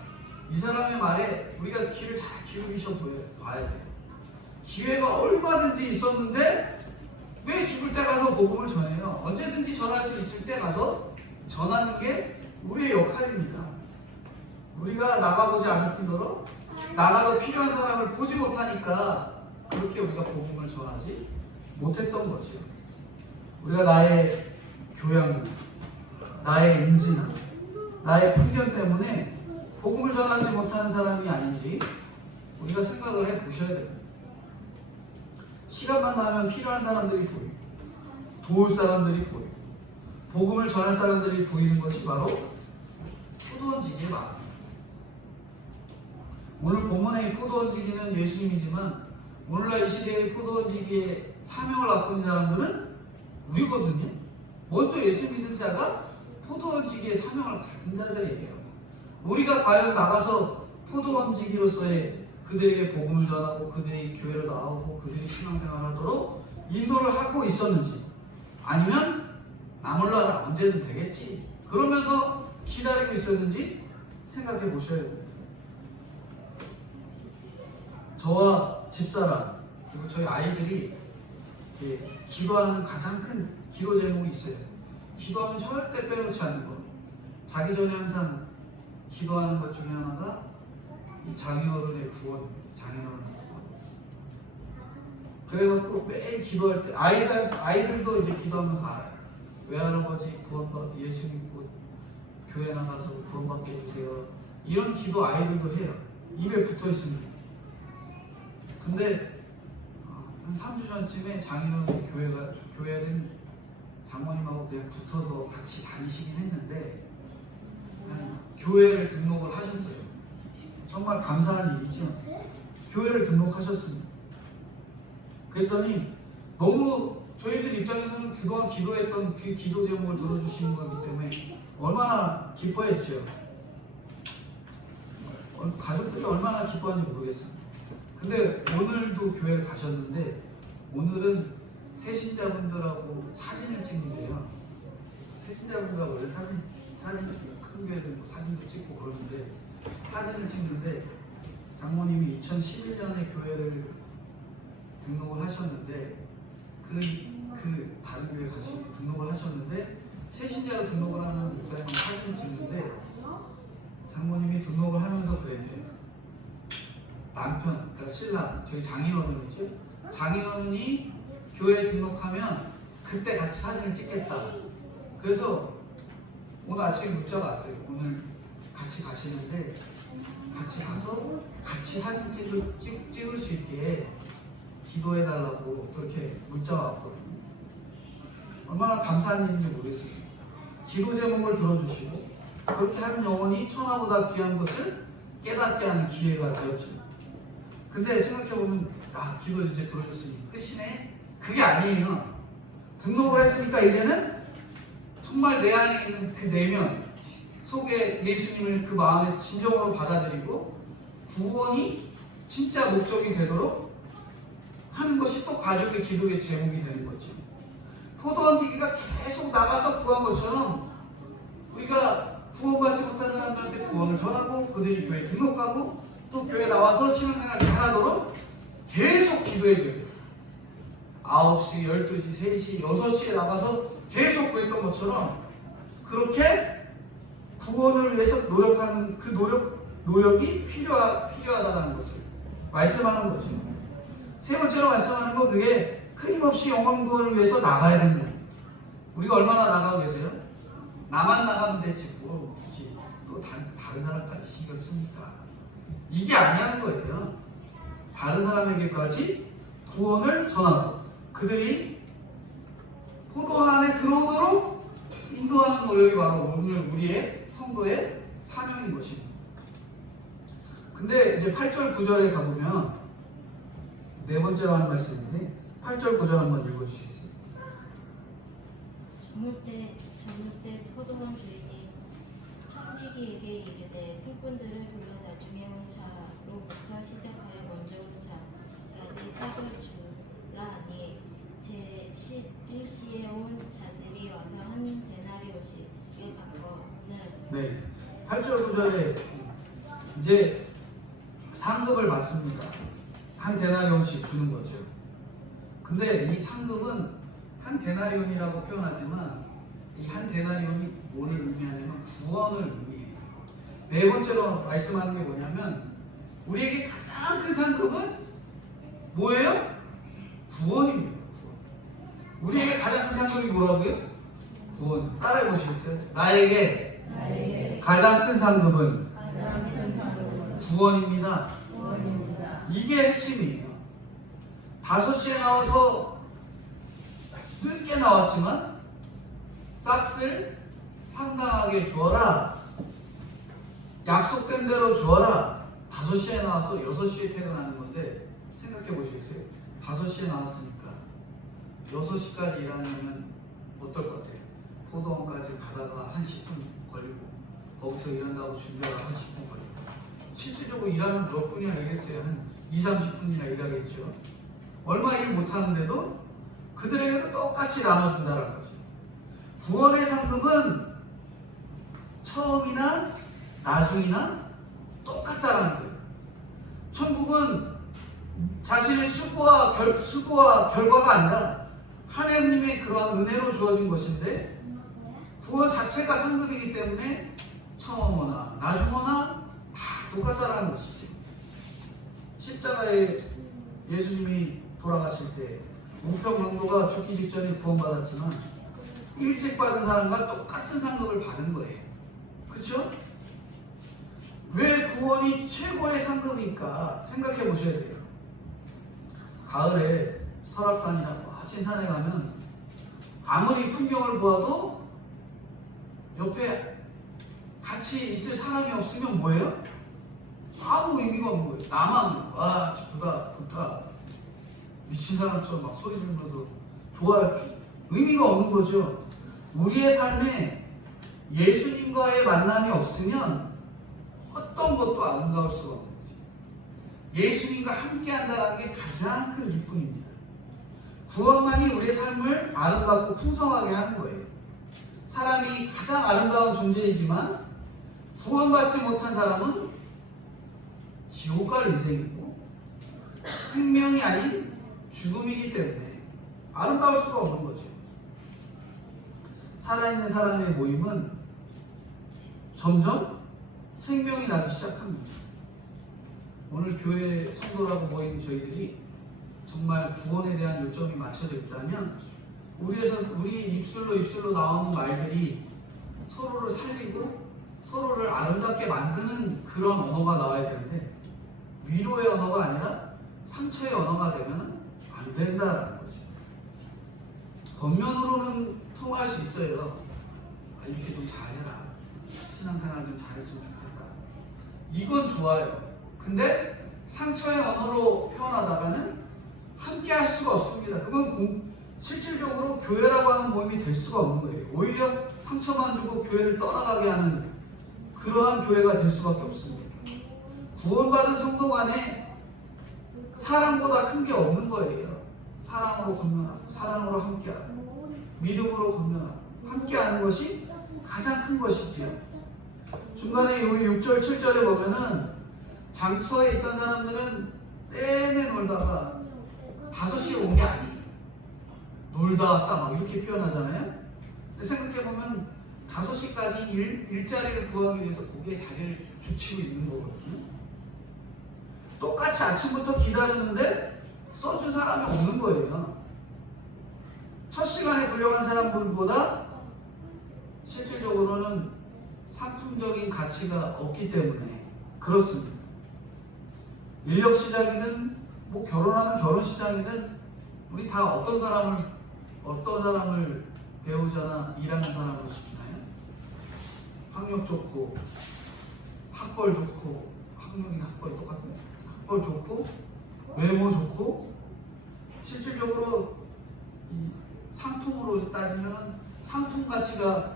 이 사람의 말에 우리가 귀를 잘 기울이셔 봐야 돼요. 기회가 얼마든지 있었는데 왜 죽을 때 가서 복음을 전해요? 언제든지 전할 수 있을 때 가서 전하는 게 우리의 역할입니다. 우리가 나가보지 않을 뿐더러 나가도 필요한 사람을 보지 못하니까 그렇게 우리가 복음을 전하지 못했던 거죠. 우리가 나의 교양, 나의 인지나 나의 편견 때문에 복음을 전하지 못하는 사람이 아닌지 우리가 생각을 해보셔야 됩니다. 시간만 나면 필요한 사람들이 보이고 도울 사람들이 보이고 복음을 전할 사람들이 보이는 것이 바로 포도원지기의 마음입니다. 오늘 본문의 이 포도원지기는 예수님이지만 오늘날 이 시대의 포도원지기의 사명을 갖고 있는 사람들은 우리거든요. 먼저 예수 믿는 자가 포도원지기의 사명을 갖은 자들이에요. 우리가 과연 나가서 포도원지기로서의 그들에게 복음을 전하고 그들이 교회로 나오고 그들이 신앙생활을 하도록 인도를 하고 있었는지 아니면 나 몰라라 언제든 되겠지 그러면서 기다리고 있었는지 생각해 보셔야 됩니다. 저와 집사람 그리고 저희 아이들이 기도하는 가장 큰 기도 제목이 있어요. 기도하면 절대 빼놓지 않는 것. 자기 전에 항상 기도하는 것 중에 하나가 이 장인어른의 구원입니다. 장인어른의 구원. 그래서 매일 기도할 때 아이들도 이제 기도하면서 알아요. 외할아버지 예수 믿고 교회 나가서 구원받게 해주세요. 이런 기도 아이들도 해요. 입에 붙어 있습니다. 근데 한 3주 전쯤에 장인어른이 교회를 장모님하고 그냥 붙어서 같이 다니시긴 했는데 교회를 등록을 하셨어요. 정말 감사한 일이죠. 교회를 등록하셨습니다. 그랬더니 너무 저희들 입장에서는 그동안 기도했던 그 기도 제목을 들어주시는 거기 때문에 얼마나 기뻐했죠. 가족들이 얼마나 기뻐하는지 모르겠습니다. 근데 오늘도 교회를 가셨는데 오늘은 세신자분들하고 사진을 찍는데요. 세신자분들하고 원래 사진 큰 교회들 사진도 찍고 그러는데 사진을 찍는데 장모님이 2011년에 교회를 등록을 하셨는데 그 다른 교회 가시고 등록을 하셨는데 세신자로 등록을 하는 목사님이 사진을 찍는데 장모님이 등록을 하면서 그랬대요. 남편, 그러니까 신랑, 저희 장인어른이죠. 장인어른이 교회에 등록하면 그때 같이 사진을 찍겠다. 그래서 오늘 아침에 문자가 왔어요. 오늘 같이 가시는데 같이 가서 같이 사진 찍을 수 있게 기도해달라고 그렇게 문자가 왔거든요. 얼마나 감사한 일인지 모르겠습니다. 기도 제목을 들어주시고 그렇게 하는 영혼이 천하보다 귀한 것을 깨닫게 하는 기회가 되었죠. 근데 생각해보면 기도 이제 들어줬으니 끝이네? 그게 아니에요. 등록을 했으니까 이제는 정말 내 안에 있는 그 내면 속에 예수님을 그 마음에 진정으로 받아들이고 구원이 진짜 목적이 되도록 하는 것이 또 가족의 기도의 제목이 되는 거죠. 포도원 디기가 계속 나가서 구한 것처럼 우리가 구원받지 못한 사람들한테 구원을 전하고 그들이 교회에 등록하고 또 교회에 나와서 신앙생활을 잘하도록 계속 기도해줘야 돼요. 9시, 12시, 3시, 6시에 나가서 계속 구했던 것처럼 그렇게 구원을 위해서 노력하는 그 노력이 필요하다는 것을 말씀하는 거죠. 세 번째로 말씀하는 건 그게 끊임없이 영혼 구원을 위해서 나가야 됩니다. 우리가 얼마나 나가고 계세요? 나만 나가면 되지 뭐 굳이 또 다른 사람까지 신경 씁니까? 이게 아니라는 거예요. 다른 사람에게까지 구원을 전하고 그들이 포도원 안에 들어오도록 인도하는 노력이 바로 오늘 우리의 성도의 사명인 것입니다. 근데 이제 8절 9절에 가보면 네 번째로 하는 말씀인데 8절 9절 한번 읽어주시겠어요? 저물 때 포도원 주인이 청지기에게 이르되 풀꾼들을 불러다 주명차로부터 시작하여 먼저 온 자까지 삭을 주라 하니 제11시에 온 자들이 와서 한 데나리오씩을 받고는 네, 8절 9절에 이제 상급을 받습니다. 한 데나리온씩 주는 거죠. 근데 이 상급은 한 데나리온이라고 표현하지만 이 한 데나리온이 뭐를 의미하냐면 구원을 의미해요. 네 번째로 말씀하는 게 뭐냐면 우리에게 가장 큰 상급은 뭐예요? 구원입니다. 구원. 우리에게 가장 큰 상급이 뭐라고요? 구원. 따라해 보시겠어요? 나에게 가장 큰 상급은 구원입니다. 이게 핵심이에요. 5시에 나와서 늦게 나왔지만 싹을 상당하게 주어라. 약속된 대로 주어라. 5시에 나와서 6시에 퇴근하는 건데 생각해 보시겠어요? 5시에 나왔으니까 6시까지 일하려면 어떨 것 같아요? 포도원까지 가다가 한 10분 걸리고 거기서 일한다고 준비하다가 한 10분 걸리고 실질적으로 일하면 몇 분이나 일겠어요? 한 20-30분이나 일하겠죠. 얼마 일 못하는데도 그들에게도 똑같이 나눠준다는 거죠. 구원의 상급은 처음이나 나중이나 똑같다라는 거예요. 천국은 자신의 수고와 결과가 아니라 하나님의 그러한 은혜로 주어진 것인데 구원 자체가 상급이기 때문에 처음 오나 나중 오나 다 똑같다라는 것이죠. 십자가에 예수님이 돌아가실 때 우평강도가 죽기 직전에 구원받았지만 일찍 받은 사람과 똑같은 상급을 받은 거예요. 그렇죠? 왜 구원이 최고의 상급일까 생각해 보셔야 돼요. 가을에 설악산이나 멋진 산에 가면 아무리 풍경을 보아도 옆에 같이 있을 사람이 없으면 뭐예요? 아무 의미가 없는 거예요. 나만 와 기쁘다 좋다 미친 사람처럼 막 소리 지르면서 좋아할 의미가 없는 거죠. 우리의 삶에 예수님과의 만남이 없으면 어떤 것도 아름다울 수가 없는 거죠. 예수님과 함께 한다는 게 가장 큰 기쁨입니다. 구원만이 우리의 삶을 아름답고 풍성하게 하는 거예요. 사람이 가장 아름다운 존재이지만 구원받지 못한 사람은 지옥 갈 인생이고 생명이 아닌 죽음이기 때문에 아름다울 수가 없는 거죠. 살아있는 사람의 모임은 점점 생명이 나기 시작합니다. 오늘 교회 성도라고 모인 저희들이 정말 구원에 대한 요점이 맞춰져 있다면 우리 입술로 나오는 말들이 서로를 살리고 서로를 아름답게 만드는 그런 언어가 나와야 되는데 위로의 언어가 아니라 상처의 언어가 되면 안 된다는 거죠. 겉면으로는 통할 수 있어요. 이렇게 좀 잘해라. 신앙생활 좀 잘했으면 좋겠다. 이건 좋아요. 근데 상처의 언어로 표현하다가는 함께 할 수가 없습니다. 그건 실질적으로 교회라고 하는 모임이 될 수가 없는 거예요. 오히려 상처만 주고 교회를 떠나가게 하는 그러한 교회가 될 수밖에 없습니다. 구원받은 성도 간에 사랑보다 큰 게 없는 거예요. 사랑으로 건면하고 사랑으로 함께하고 믿음으로 건면하고 함께하는 것이 가장 큰 것이지요. 중간에 여기 6절 7절에 보면은 장처에 있던 사람들은 내내 놀다가 5시에 온 게 아니에요. 놀다 왔다 막 이렇게 표현하잖아요. 근데 생각해보면 5시까지 일자리를 구하기 위해서 거기에 자리를 주치고 있는 거거든요. 똑같이 아침부터 기다렸는데 써준 사람이 없는 거예요. 첫 시간에 불려간 사람들보다 실질적으로는 상품적인 가치가 없기 때문에 그렇습니다. 인력 시장이든 뭐 결혼하는 결혼 시장이든 우리 다 어떤 사람을 배우자나 일하는 사람으로 시키나요? 학력 좋고 학벌 좋고 학력이나 학벌이 똑같은데 학벌 좋고 외모 좋고 실질적으로 이 상품으로 따지면 상품 가치가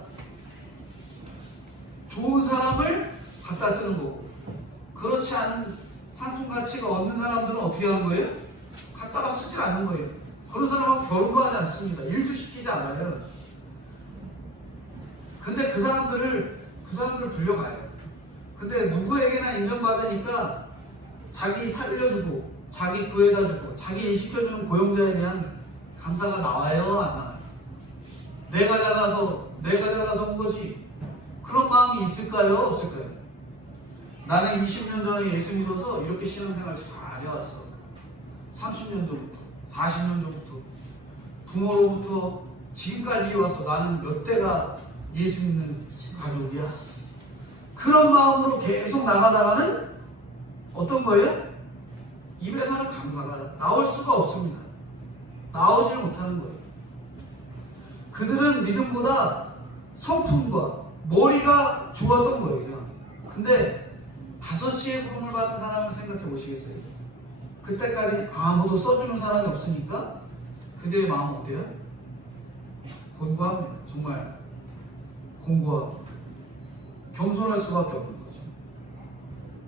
좋은 사람을 갖다 쓰는 거고 그렇지 않은 상품 가치가 없는 사람들은 어떻게 하는 거예요? 갖다가 쓰질 않는 거예요. 그런 사람은 결혼도 하지 않습니다. 일도 시키지 않아요. 근데 그 사람들 불려가요. 근데 누구에게나 인정받으니까 자기 살려주고 자기 구해다주고 자기 일시켜주는 고용자에 대한 감사가 나와요? 안 나와요? 내가 잘나서 온 거지. 그런 마음이 있을까요? 없을까요? 나는 20년 전에 예수 믿어서 이렇게 신앙생활 잘 해왔어. 30년 전부터 40년 전부터 부모로부터 지금까지 왔어. 나는 몇 대가 예수 믿는 가족이야. 그런 마음으로 계속 나가다가는 어떤 거예요? 입에서는 감사가 나올 수가 없습니다. 나오질 못하는 거예요. 그들은 믿음보다 성품과 머리가 좋았던 거예요. 근데 5시에 부름을 받은 사람을 생각해 보시겠어요? 그때까지 아무도 써주는 사람이 없으니까 그들의 마음은 어때요? 곤고합니다. 정말 곤고하고 겸손할 수밖에 없는 거죠.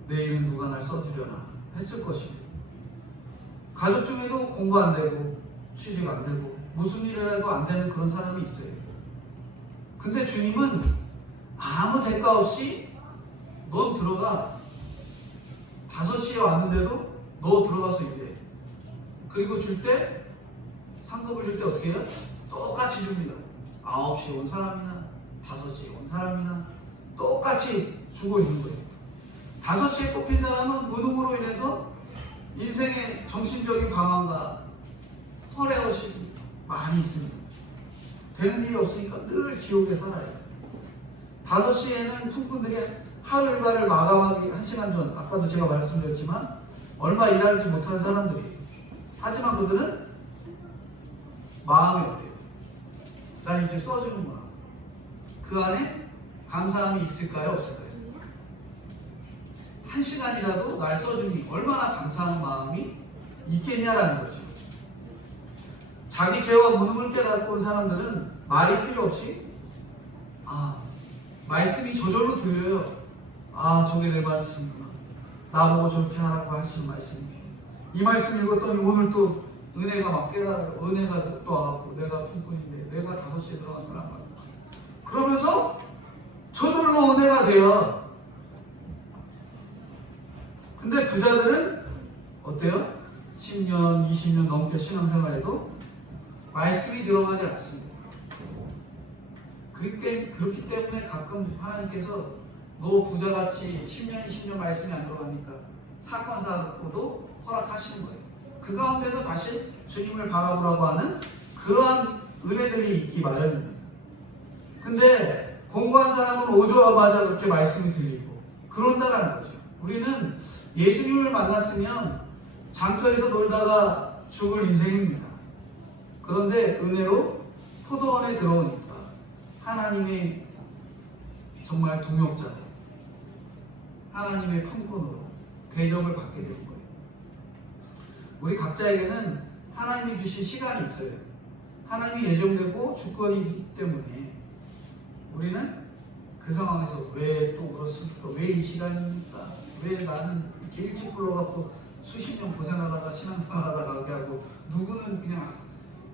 내일은 누가 날 써주려나 했을 것이고 가족 중에도 공부 안 되고 취직 안 되고 무슨 일을 해도 안 되는 그런 사람이 있어요. 근데 주님은 아무 대가 없이 넌 들어가 5시에 왔는데도 너 들어가서 일해. 그리고 줄 때 상급을 줄 때 어떻게 해요? 똑같이 줍니다. 9시에 온 사람이나 5시에 온 사람이나 똑같이 주고 있는 거예요. 5시에 뽑힌 사람은 무능으로 인해서 인생의 정신적인 방황과 허례허식이 많이 있습니다. 되는 일이 없으니까 늘 지옥에 살아요. 5시에는 풍꾼들이 하루 일과를 마감하기 1시간 전, 아까도 제가 말씀드렸지만 얼마 일하지 못하는 사람들이에요. 하지만 그들은 마음이 어때요? 난 이제 써주는구나. 그 안에 감사함이 있을까요? 없을까요? 한 시간이라도 날 써주니 얼마나 감사한 마음이 있겠냐라는 거죠. 자기 죄와 무능을 깨닫고 온 사람들은 말이 필요 없이 말씀이 저절로 들려요. 저게 내 말씀이구나. 나보고 저렇게 하라고 하시는 말씀이에요. 이 말씀 읽었더니 오늘 또 은혜가 막 깨달아요. 은혜가 또 와갖고 내가 품꾼인데 내가 5시에 들어가서 안 받아. 그러면서 저절로 은혜가 돼요. 근데 부자들은 어때요? 10년, 20년 넘게 신앙생활해도 말씀이 들어가지 않습니다. 그렇기 때문에 가끔 하나님께서 너 부자같이 10년, 20년 말씀이 안 들어가니까 사건, 사고도 허락하시는 거예요. 그 가운데서 다시 주님을 바라보라고 하는 그러한 은혜들이 있기 마련입니다. 근데 공부한 사람은 오조아마자 그렇게 말씀이 들리고 그런다라는 거죠. 우리는 예수님을 만났으면 장터에서 놀다가 죽을 인생입니다. 그런데 은혜로 포도원에 들어오니까 하나님의 정말 동역자로 하나님의 품꾼으로 대접을 받게 된 거예요. 우리 각자에게는 하나님이 주신 시간이 있어요. 하나님이 예정되고 주권이기 때문에 우리는 그 상황에서 왜 또 그렇습니까? 왜 이 시간입니까? 왜 나는 이렇게 일찍 불러갖고 수십 년 고생하다가 신앙생활하다가 그렇게 하고 누구는 그냥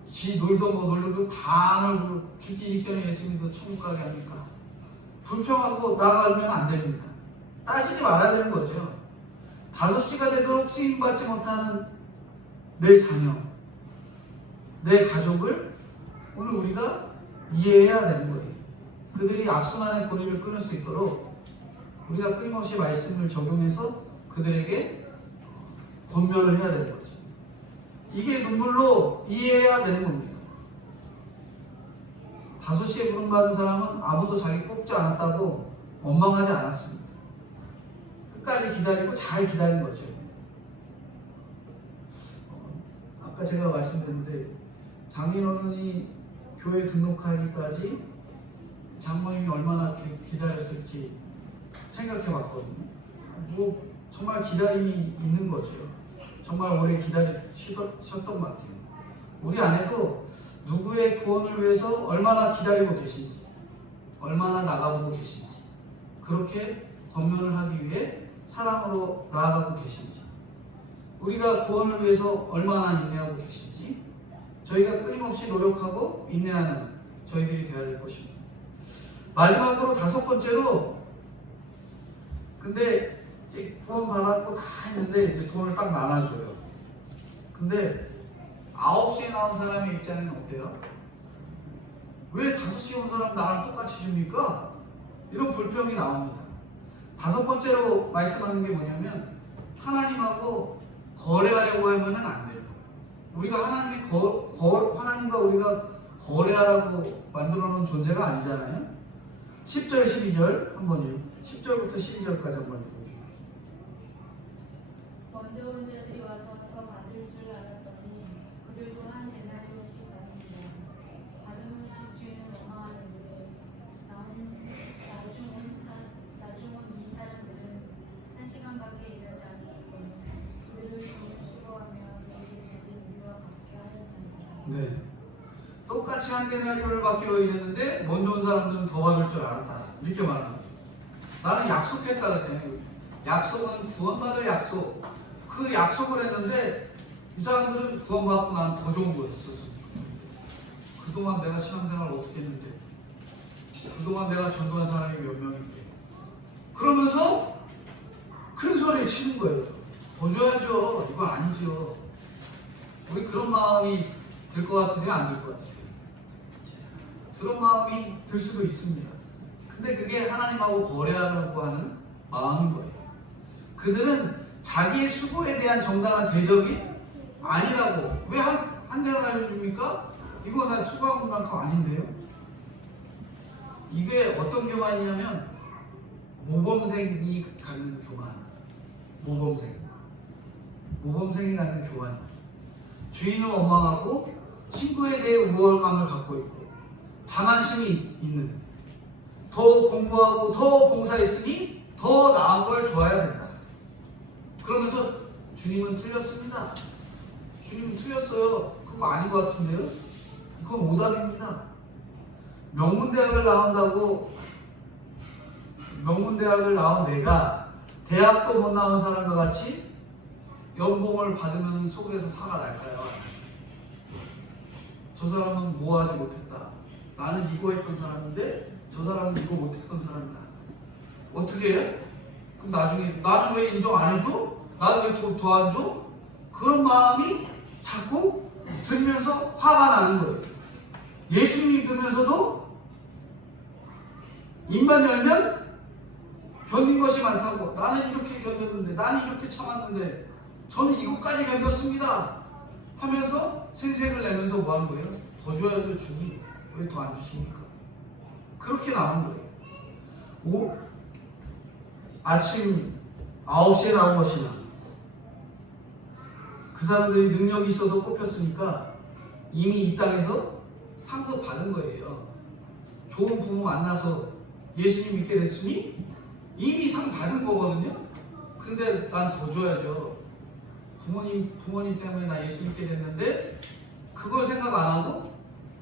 지 놀던 거 놀던 거 다 놀고 죽기 직전에 예수 믿어 천국 가게 합니까? 불평하고 나가면 안 됩니다. 따지지 말아야 되는 거죠. 5시가 되도록 쓰임받지 못하는 내 자녀, 내 가족을 오늘 우리가 이해해야 되는 거예요. 그들이 악순환의 고리를 끊을 수 있도록 우리가 끊임없이 말씀을 적용해서 그들에게 권면을 해야 되는 거죠. 이게 눈물로 이해해야 되는 겁니다. 5시에 부름받은 사람은 아무도 자기 뽑지 않았다고 원망하지 않았습니다. 끝까지 기다리고 잘 기다린 거죠. 아까 제가 말씀드렸는데 장인어른이 교회 등록하기까지 장모님이 얼마나 기다렸을지 생각해 봤거든요. 뭐 정말 기다림이 있는 거죠. 정말 오래 기다리셨던 것 같아요. 우리 안에도 누구의 구원을 위해서 얼마나 기다리고 계신지, 얼마나 나가보고 계신지, 그렇게 권면을 하기 위해 사랑으로 나아가고 계신지, 우리가 구원을 위해서 얼마나 인내하고 계신지, 저희가 끊임없이 노력하고 인내하는 저희들이 되어야 될 것입니다. 마지막으로 5번째로, 근데 이제 구원 받았고 다 했는데 이제 돈을 딱 나눠줘요. 근데 9시에 나온 사람의 입장에는 어때요? 왜 5시에 온 사람 나랑 똑같이 줍니까? 이런 불평이 나옵니다. 5번째로 말씀하는 게 뭐냐면 하나님하고 거래하려고 하면은 안 돼요. 우리가 하나님과 우리가 거래하라고 만들어 놓은 존재가 아니잖아요. 10절, 12절 한번 읽고 10절부터 12절까지 한번 읽고. 먼저 온 자들이 와서 더 받을 줄 알았더니 그들도 한 데나리온씩 받은지라. 받은 후 집주인은 원망하는데 나중 온 이 사람들은 1시간밖에 일하지 않았고 그들을 좀 수고하며 너희를 받은 우리와 같게 하였답니다. 네. 똑같이 한 데나리온을 받기로 했는데 먼저 온 사람들은 더 받을 줄 알았다. 이렇게 말합니다. 나는 약속했다 그랬잖아요. 약속은 구원받을 약속. 그 약속을 했는데 이 사람들은 구원받고 나는 더 좋은 거였었어. 그동안 내가 신앙생활 어떻게 했는데, 그동안 내가 전도한 사람이 몇 명인데, 그러면서 큰 소리 치는 거예요. 더 줘야죠. 이건 아니죠. 우리 그런 마음이 들 것 같으세요? 안 들 것 같으세요? 그런 마음이 들 수도 있습니다. 근데 그게 하나님하고 거래하려고 하는 마음인 거예요. 그들은 자기의 수고에 대한 정당한 대접이 아니라고. 왜 한 대를 알려줍니까? 이거 나 수고한 만큼 아닌데요? 이게 어떤 교만이냐면 모범생이 갖는 교만. 모범생이 갖는 교만. 주인을 원망하고 친구에 대해 우월감을 갖고 있고 자만심이 있는, 더 공부하고 더 봉사했으니 더 나은 걸 줘야 된다. 그러면서 주님은 틀렸습니다. 주님은 틀렸어요. 그거 아닌 것 같은데요? 이건 오답입니다. 명문대학을 나온 내가 대학도 못 나온 사람과 같이 연봉을 받으면 속에서 화가 날까요? 저 사람은 뭐 하지 못했다. 나는 이거 했던 사람인데 저 사람은 이거 못했던 사람이다. 어떻게 해? 그럼 나중에 나는 왜 인정 안 해줘? 나는 왜 더 안 줘? 그런 마음이 자꾸 들면서 화가 나는 거예요. 예수님 믿으면서도 입만 열면 견딘 것이 많다고, 나는 이렇게 견뎠는데, 나는 이렇게 참았는데, 저는 이것까지 견뎠습니다 하면서 생색을 내면서 뭐 하는 거예요? 더 줘야죠. 주님 왜 더 안 주십니까? 그렇게 나온 거예요. 아침 9시에 나온 것이나 그 사람들이 능력이 있어서 뽑혔으니까 이미 이 땅에서 상급 받은 거예요. 좋은 부모 만나서 예수님 믿게 됐으니 이미 상 받은 거거든요. 근데 난 더 줘야죠. 부모님 때문에 나 예수 믿게 됐는데 그걸 생각 안 하고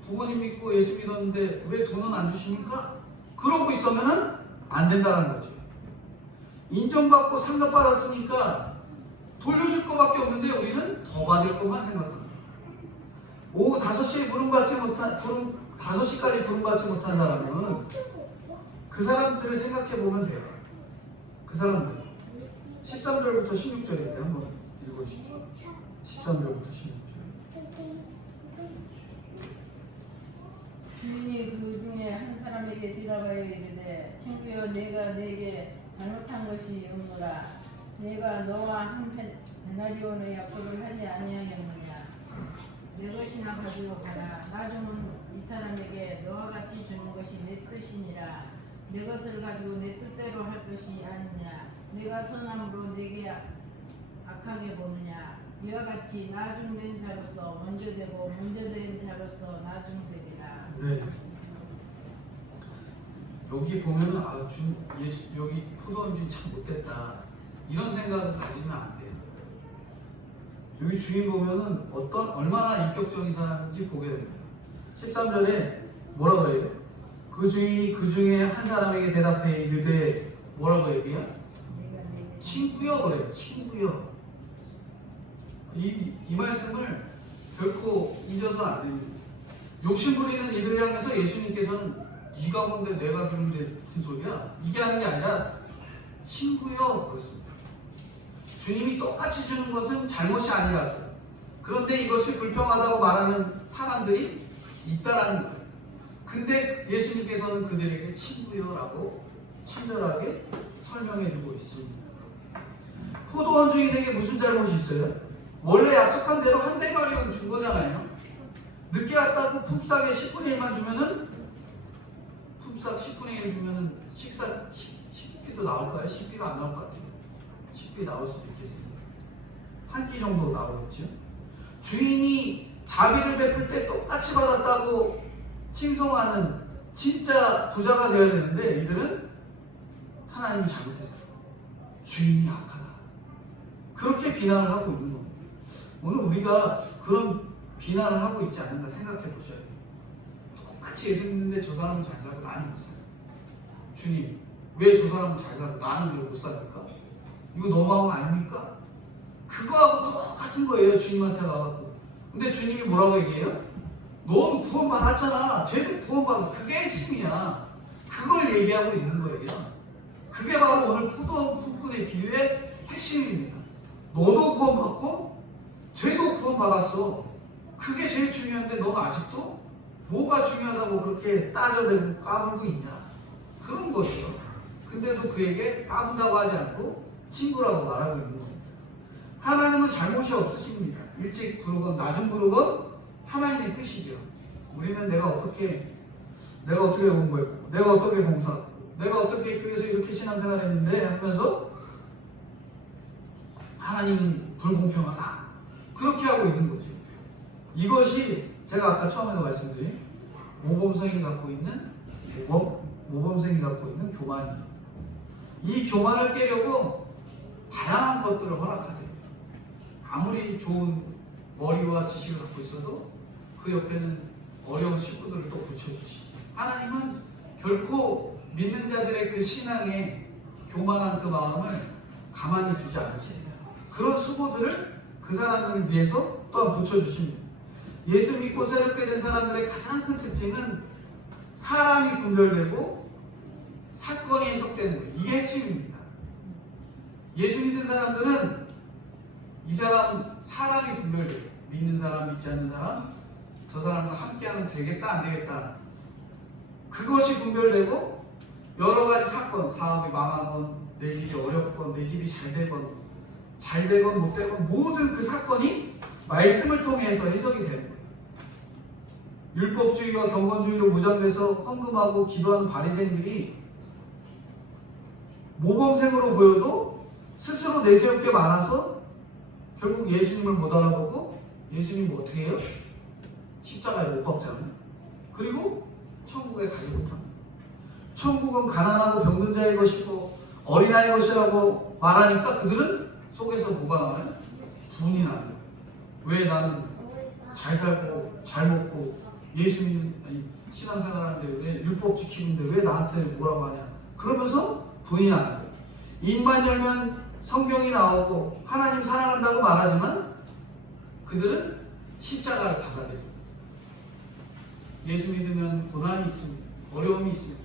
부모님 믿고 예수 믿었는데 왜 돈은 안 주십니까? 그러고 있으면은 안 된다는 거죠. 인정받고 상급 받았으니까 돌려줄 것밖에 없는데 우리는 더 받을 것만 생각합니다. 오후 5시에 5시까지 부름받지 못한 사람은 그 사람들을 생각해 보면 돼요. 그 사람들 13절부터 16절인데 한번 읽어주십시오. 13절부터 16절. 주인이 그 중에 한 사람에게 대답하여 이르되 친구여 내가 내게 잘못한 것이 없노라. 내가 너와 한 데나리온의 약속을 하지 아니하였느냐. 내 것이나 가지고 가라. 나중은 이 사람에게 너와 같이 주는 것이 내 뜻이니라. 내 것을 가지고 내 뜻대로 할 것이 아니냐. 내가 선함으로 내게 악하게 보느냐. 이와 같이 나중된 자로서 먼저 되고 먼저 된 자로서 나중되리라. 네. 여기 보면은 여기 포도원 주인 참 못됐다 이런 생각을 가지면 안 돼요. 여기 주인 보면은 얼마나 인격적인 사람인지 보게 됩니다. 13절에 뭐라 그래요? 그 주인이 그 중에 한 사람에게 대답해 이르되 뭐라고 얘기해요? 친구여 그래요. 친구여. 이 말씀을 결코 잊어서 안 됩니다. 욕심부리는 이들을 향해서 예수님께서는 네가 뭔데 내가 주는데 무슨 소리야? 이게 하는 게 아니라 친구여 그렇습니다. 주님이 똑같이 주는 것은 잘못이 아니라고. 그런데 이것이 불평하다고 말하는 사람들이 있다라는 거예요. 근데 예수님께서는 그들에게 친구여라고 친절하게 설명해주고 있습니다. 포도원 주인에게 무슨 잘못이 있어요? 원래 약속한 대로 한 대가리를 준 거잖아요. 늦게 왔다고 품삯의 10분의 1만 주면은 품삯 10분의 1 주면은 식비도 나올까요? 식비가 안 나올 것 같아요. 식비 나올 수도 있겠습니다. 한 끼 정도 나오겠죠. 주인이 자비를 베풀 때 똑같이 받았다고 칭송하는 진짜 부자가 되어야 되는데 이들은 하나님이 잘못했다. 주인이 악하다. 그렇게 비난을 하고 있는 겁니다. 오늘 우리가 그런 비난을 하고 있지 않는가 생각해 보셔야 돼요. 똑같이 예수 믿는데 저 사람은 잘 살고 나는 못 살고. 주님, 왜 저 사람은 잘 살고 나는 왜 못 살까? 이거 너무한 거 아닙니까? 그거하고 똑같은 거예요. 주님한테 가갖고. 근데 주님이 뭐라고 얘기해요? 넌 구원받았잖아. 쟤도 구원받아. 그게 핵심이야. 그걸 얘기하고 있는 거예요. 그게 바로 오늘 포도원 품꾼의 비유의 핵심입니다. 너도 구원받고 쟤도 구원받았어. 그게 제일 중요한데 넌 아직도 뭐가 중요하다고 그렇게 따져대고 까불고 있냐. 그런 거죠. 근데도 그에게 까분다고 하지 않고 친구라고 말하고 있는 겁니다. 하나님은 잘못이 없으십니다. 일찍 부르건 낮은 부르건 하나님의 뜻이죠. 우리는 내가 어떻게 공부했고 내가 어떻게 봉사하고 내가 어떻게 교회에서 이렇게 신앙생활 했는데 하면서 하나님은 불공평하다. 그렇게 하고 있는 거죠. 이것이 제가 아까 처음에도 말씀드린 모범생이 갖고 있는 교만입니다. 이 교만을 깨려고 다양한 것들을 허락하세요. 아무리 좋은 머리와 지식을 갖고 있어도 그 옆에는 어려운 식구들을 또 붙여주시죠. 하나님은 결코 믿는 자들의 그 신앙에 교만한 그 마음을 가만히 두지 않으십니다. 그런 수고들을 그 사람을 위해서 또한 붙여주십니다. 예수 믿고 새롭게 된 사람들의 가장 큰 특징은 사람이 분별되고 사건이 해석되는 거예요. 이게 핵심입니다. 예수 믿는 사람들은 이 사람이 분별돼요. 믿는 사람, 믿지 않는 사람, 저 사람과 함께하면 되겠다, 안 되겠다. 그것이 분별되고 여러 가지 사건, 사업이 망하건, 내 집이 어렵건, 내 집이 잘 되건 못 되건 모든 그 사건이 말씀을 통해서 해석이 되는 거예요. 율법주의와 경건주의로 무장돼서 헌금하고 기도하는 바리새인들이 모범생으로 보여도 스스로 내세울 게 많아서 결국 예수님을 못 알아보고 예수님 어떻게 해요? 십자가에 못 박잖아요. 그리고 천국에 가지 못합니다. 천국은 가난하고 병든 자의 것이고 어린아이의 것이라고 말하니까 그들은 속에서 뭐가 나와요? 분이 나는 거예요. 왜 나는 잘 살고 잘 먹고 신앙생활하는데 왜 율법 지키는데 왜 나한테 뭐라고 하냐? 그러면서 분이 나는 거예요. 입만 열면 성경이 나오고 하나님 사랑한다고 말하지만 그들은 십자가를 받아들여요. 예수 믿으면 고난이 있습니다. 어려움이 있습니다.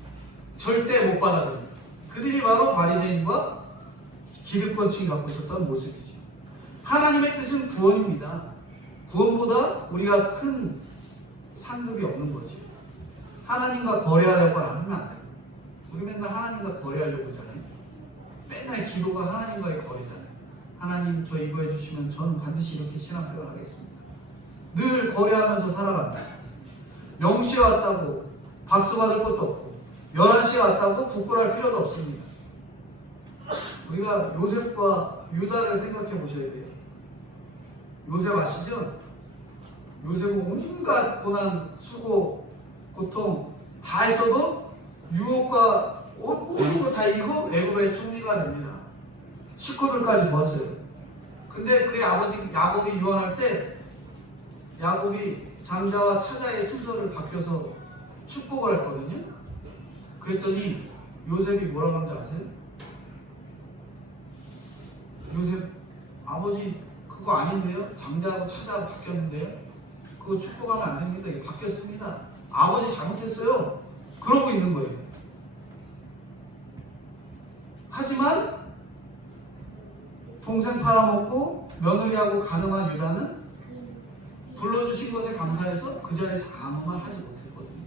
절대 못 받아들여요. 그들이 바로 바리새인과 기득권층이 갖고 있었던 모습이죠. 하나님의 뜻은 구원입니다. 구원보다 우리가 큰 상급이 없는 거지. 하나님과 거래하려고 하면 안 돼요. 우리 맨날 하나님과 거래하려고 하잖아요. 맨날 기도가 하나님과의 거래잖아요. 하나님 저 이거 해주시면 저는 반드시 이렇게 신앙생활 하겠습니다. 늘 거래하면서 살아갑니다. 0시에 왔다고 박수 받을 것도 없고 11시에 왔다고 부끄러울 필요도 없습니다. 우리가 요셉과 유다를 생각해 보셔야 돼요. 요셉 아시죠? 요셉은 온갖 고난, 수고, 고통 다 했어도 유혹과 모든 거 다 이기고 애굽의 총리가 됩니다. 식구들까지 도왔어요. 근데 그의 아버지 야곱이 유언할 때 야곱이 장자와 차자의 순서를 바뀌어서 축복을 했거든요. 그랬더니 요셉이 뭐라고 하는지 아세요? 요셉 아버지 그거 아닌데요? 장자하고 차자하고 바뀌었는데요? 그거 축복하면 안 됩니다. 이게 바뀌었습니다. 아버지 잘못했어요. 그러고 있는 거예요. 하지만 동생 팔아먹고 며느리하고 가늠한 유다는 불러주신 것에 감사해서 그 자리에서 아무 말 하지 못했거든요.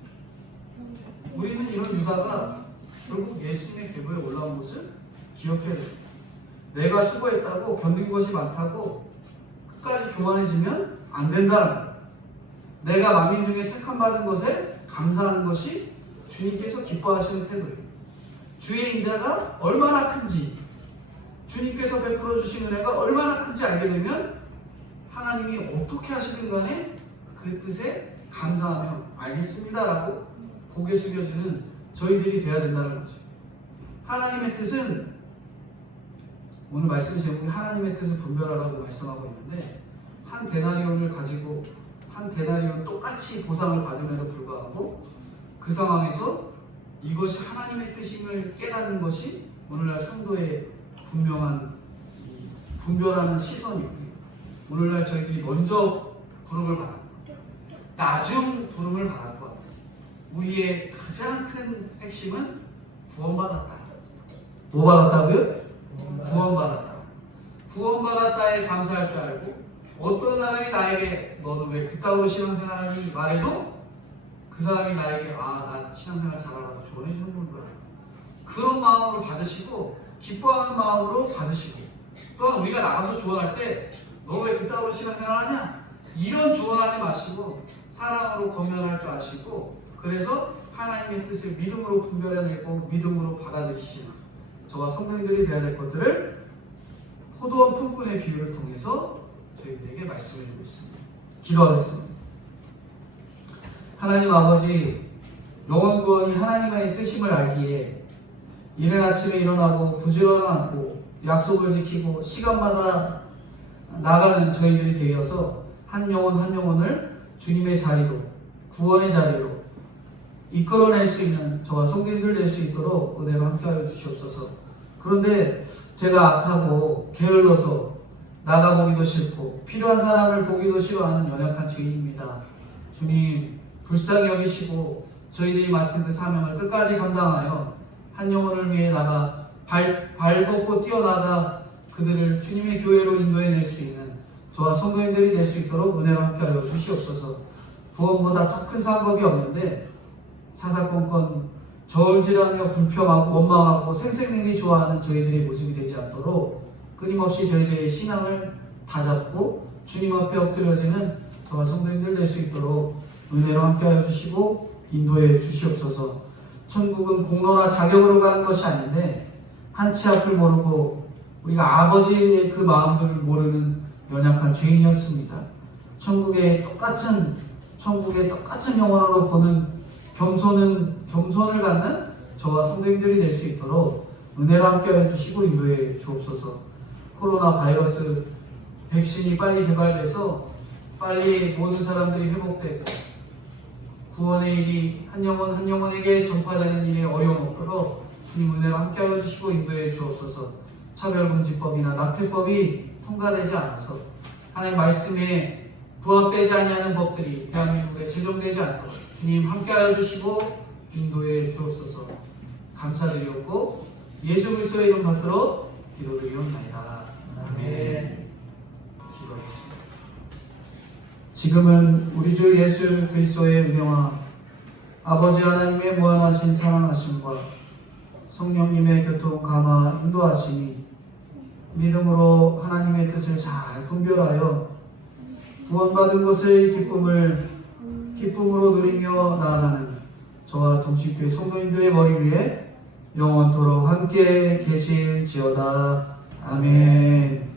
우리는 이런 유다가 결국 예수님의 계보에 올라온 것을 기억해야 됩니다. 내가 수고했다고 견딘 것이 많다고 끝까지 교만해지면 안 된다는 거예요. 내가 만민 중에 택함 받은 것에 감사하는 것이 주님께서 기뻐하시는 태도예요. 주의 인자가 얼마나 큰지, 주님께서 베풀어 주신 은혜가 얼마나 큰지 알게 되면 하나님이 어떻게 하시든 간에 그 뜻에 감사하며 알겠습니다라고 고개 숙여주는 저희들이 되어야 된다는 거죠. 하나님의 뜻은, 오늘 말씀 제목이 하나님의 뜻을 분별하라고 말씀하고 있는데, 한 데나리온을 가지고 한 데나리온 똑같이 보상을 받음에도 불구하고 그 상황에서 이것이 하나님의 뜻임을 깨닫는 것이 오늘날 성도의 분명한 분별하는 시선이고요. 오늘날 저희들이 먼저 부름을 받았고 나중 부름을 받았고 우리의 가장 큰 핵심은 구원받았다. 뭐 받았다고요? 구원받았다. 구원받았다에 감사할 줄 알고 어떤 사람이 나에게 너도 왜 그따위로 신앙생활하니 말해도 그 사람이 나에게 나 신앙생활 잘하라고 조언해 주는 거야. 그런 마음으로 받으시고 기뻐하는 마음으로 받으시고, 또한 우리가 나가서 조언할 때 너 왜 그따위로 신앙생활 하냐? 이런 조언하지 마시고 사랑으로 권면할 줄 아시고, 그래서 하나님의 뜻을 믿음으로 분별해내고 믿음으로 받아들이시는 저와 성도님들이 되어야 될 것들을 포도원 품꾼의 비유를 통해서 저희들에게 말씀해 주고 있습니다. 기도하겠습니다. 하나님 아버지 영원 구원이 하나님의 뜻임을 알기에 이른 아침에 일어나고 부지런하고 약속을 지키고 시간마다 나가는 저희들이 되어서 한 영혼 한 영혼을 주님의 자리로, 구원의 자리로 이끌어낼 수 있는 저와 성도님들 될 수 있도록 은혜로 함께하여 주시옵소서. 그런데 제가 악하고 게을러서 나가보기도 싫고 필요한 사람을 보기도 싫어하는 연약한 죄인입니다. 주님 불쌍히 여기시고 저희들이 맡은 그 사명을 끝까지 감당하여 한 영혼을 위해 나가 발 뻗고 뛰어나가 그들을 주님의 교회로 인도해낼 수 있는 저와 성도님들이 될 수 있도록 은혜로 함께하여 주시옵소서. 구원보다 더 큰 상급이 없는데 사사건건 저울질하며 불평하고 원망하고 생색내기 좋아하는 저희들의 모습이 되지 않도록 끊임없이 저희들의 신앙을 다잡고 주님 앞에 엎드려지는 저와 성도님들 될 수 있도록 은혜로 함께하여 주시고 인도해 주시옵소서. 천국은 공로나 자격으로 가는 것이 아닌데 한치 앞을 모르고 우리가 아버지의 그 마음을 모르는 연약한 죄인이었습니다. 천국의 똑같은 영혼으로 보는 겸손을 갖는 저와 성도님들이 될 수 있도록 은혜로 함께해 주시고 인도해 주옵소서. 코로나 바이러스 백신이 빨리 개발돼서 빨리 모든 사람들이 회복되고 구원의 일이 한 영혼 한 영혼에게 전파되는 일에 어려움 없도록 주님 은혜로 함께하여 주시고 인도해 주옵소서. 차별금지법이나 낙태법이 통과되지 않아서 하나님 말씀에 부합되지 아니하는 법들이 대한민국에 제정되지 않도록 주님 함께하여 주시고 인도해 주옵소서. 감사드리옵고 예수 그리스도의 이름 받들어 기도드리옵나이다. 아멘. 기도하겠습니다. 지금은 우리 주 예수 그리스도의 은혜와 아버지 하나님의 무한하신 사랑하심과 성령님의 교통 감화 인도하심이 믿음으로 하나님의 뜻을 잘 분별하여 구원받은 것의 기쁨으로 누리며 나아가는 저와 동식교회 성도님들의 머리 위에 영원토록 함께 계실지어다. 아멘.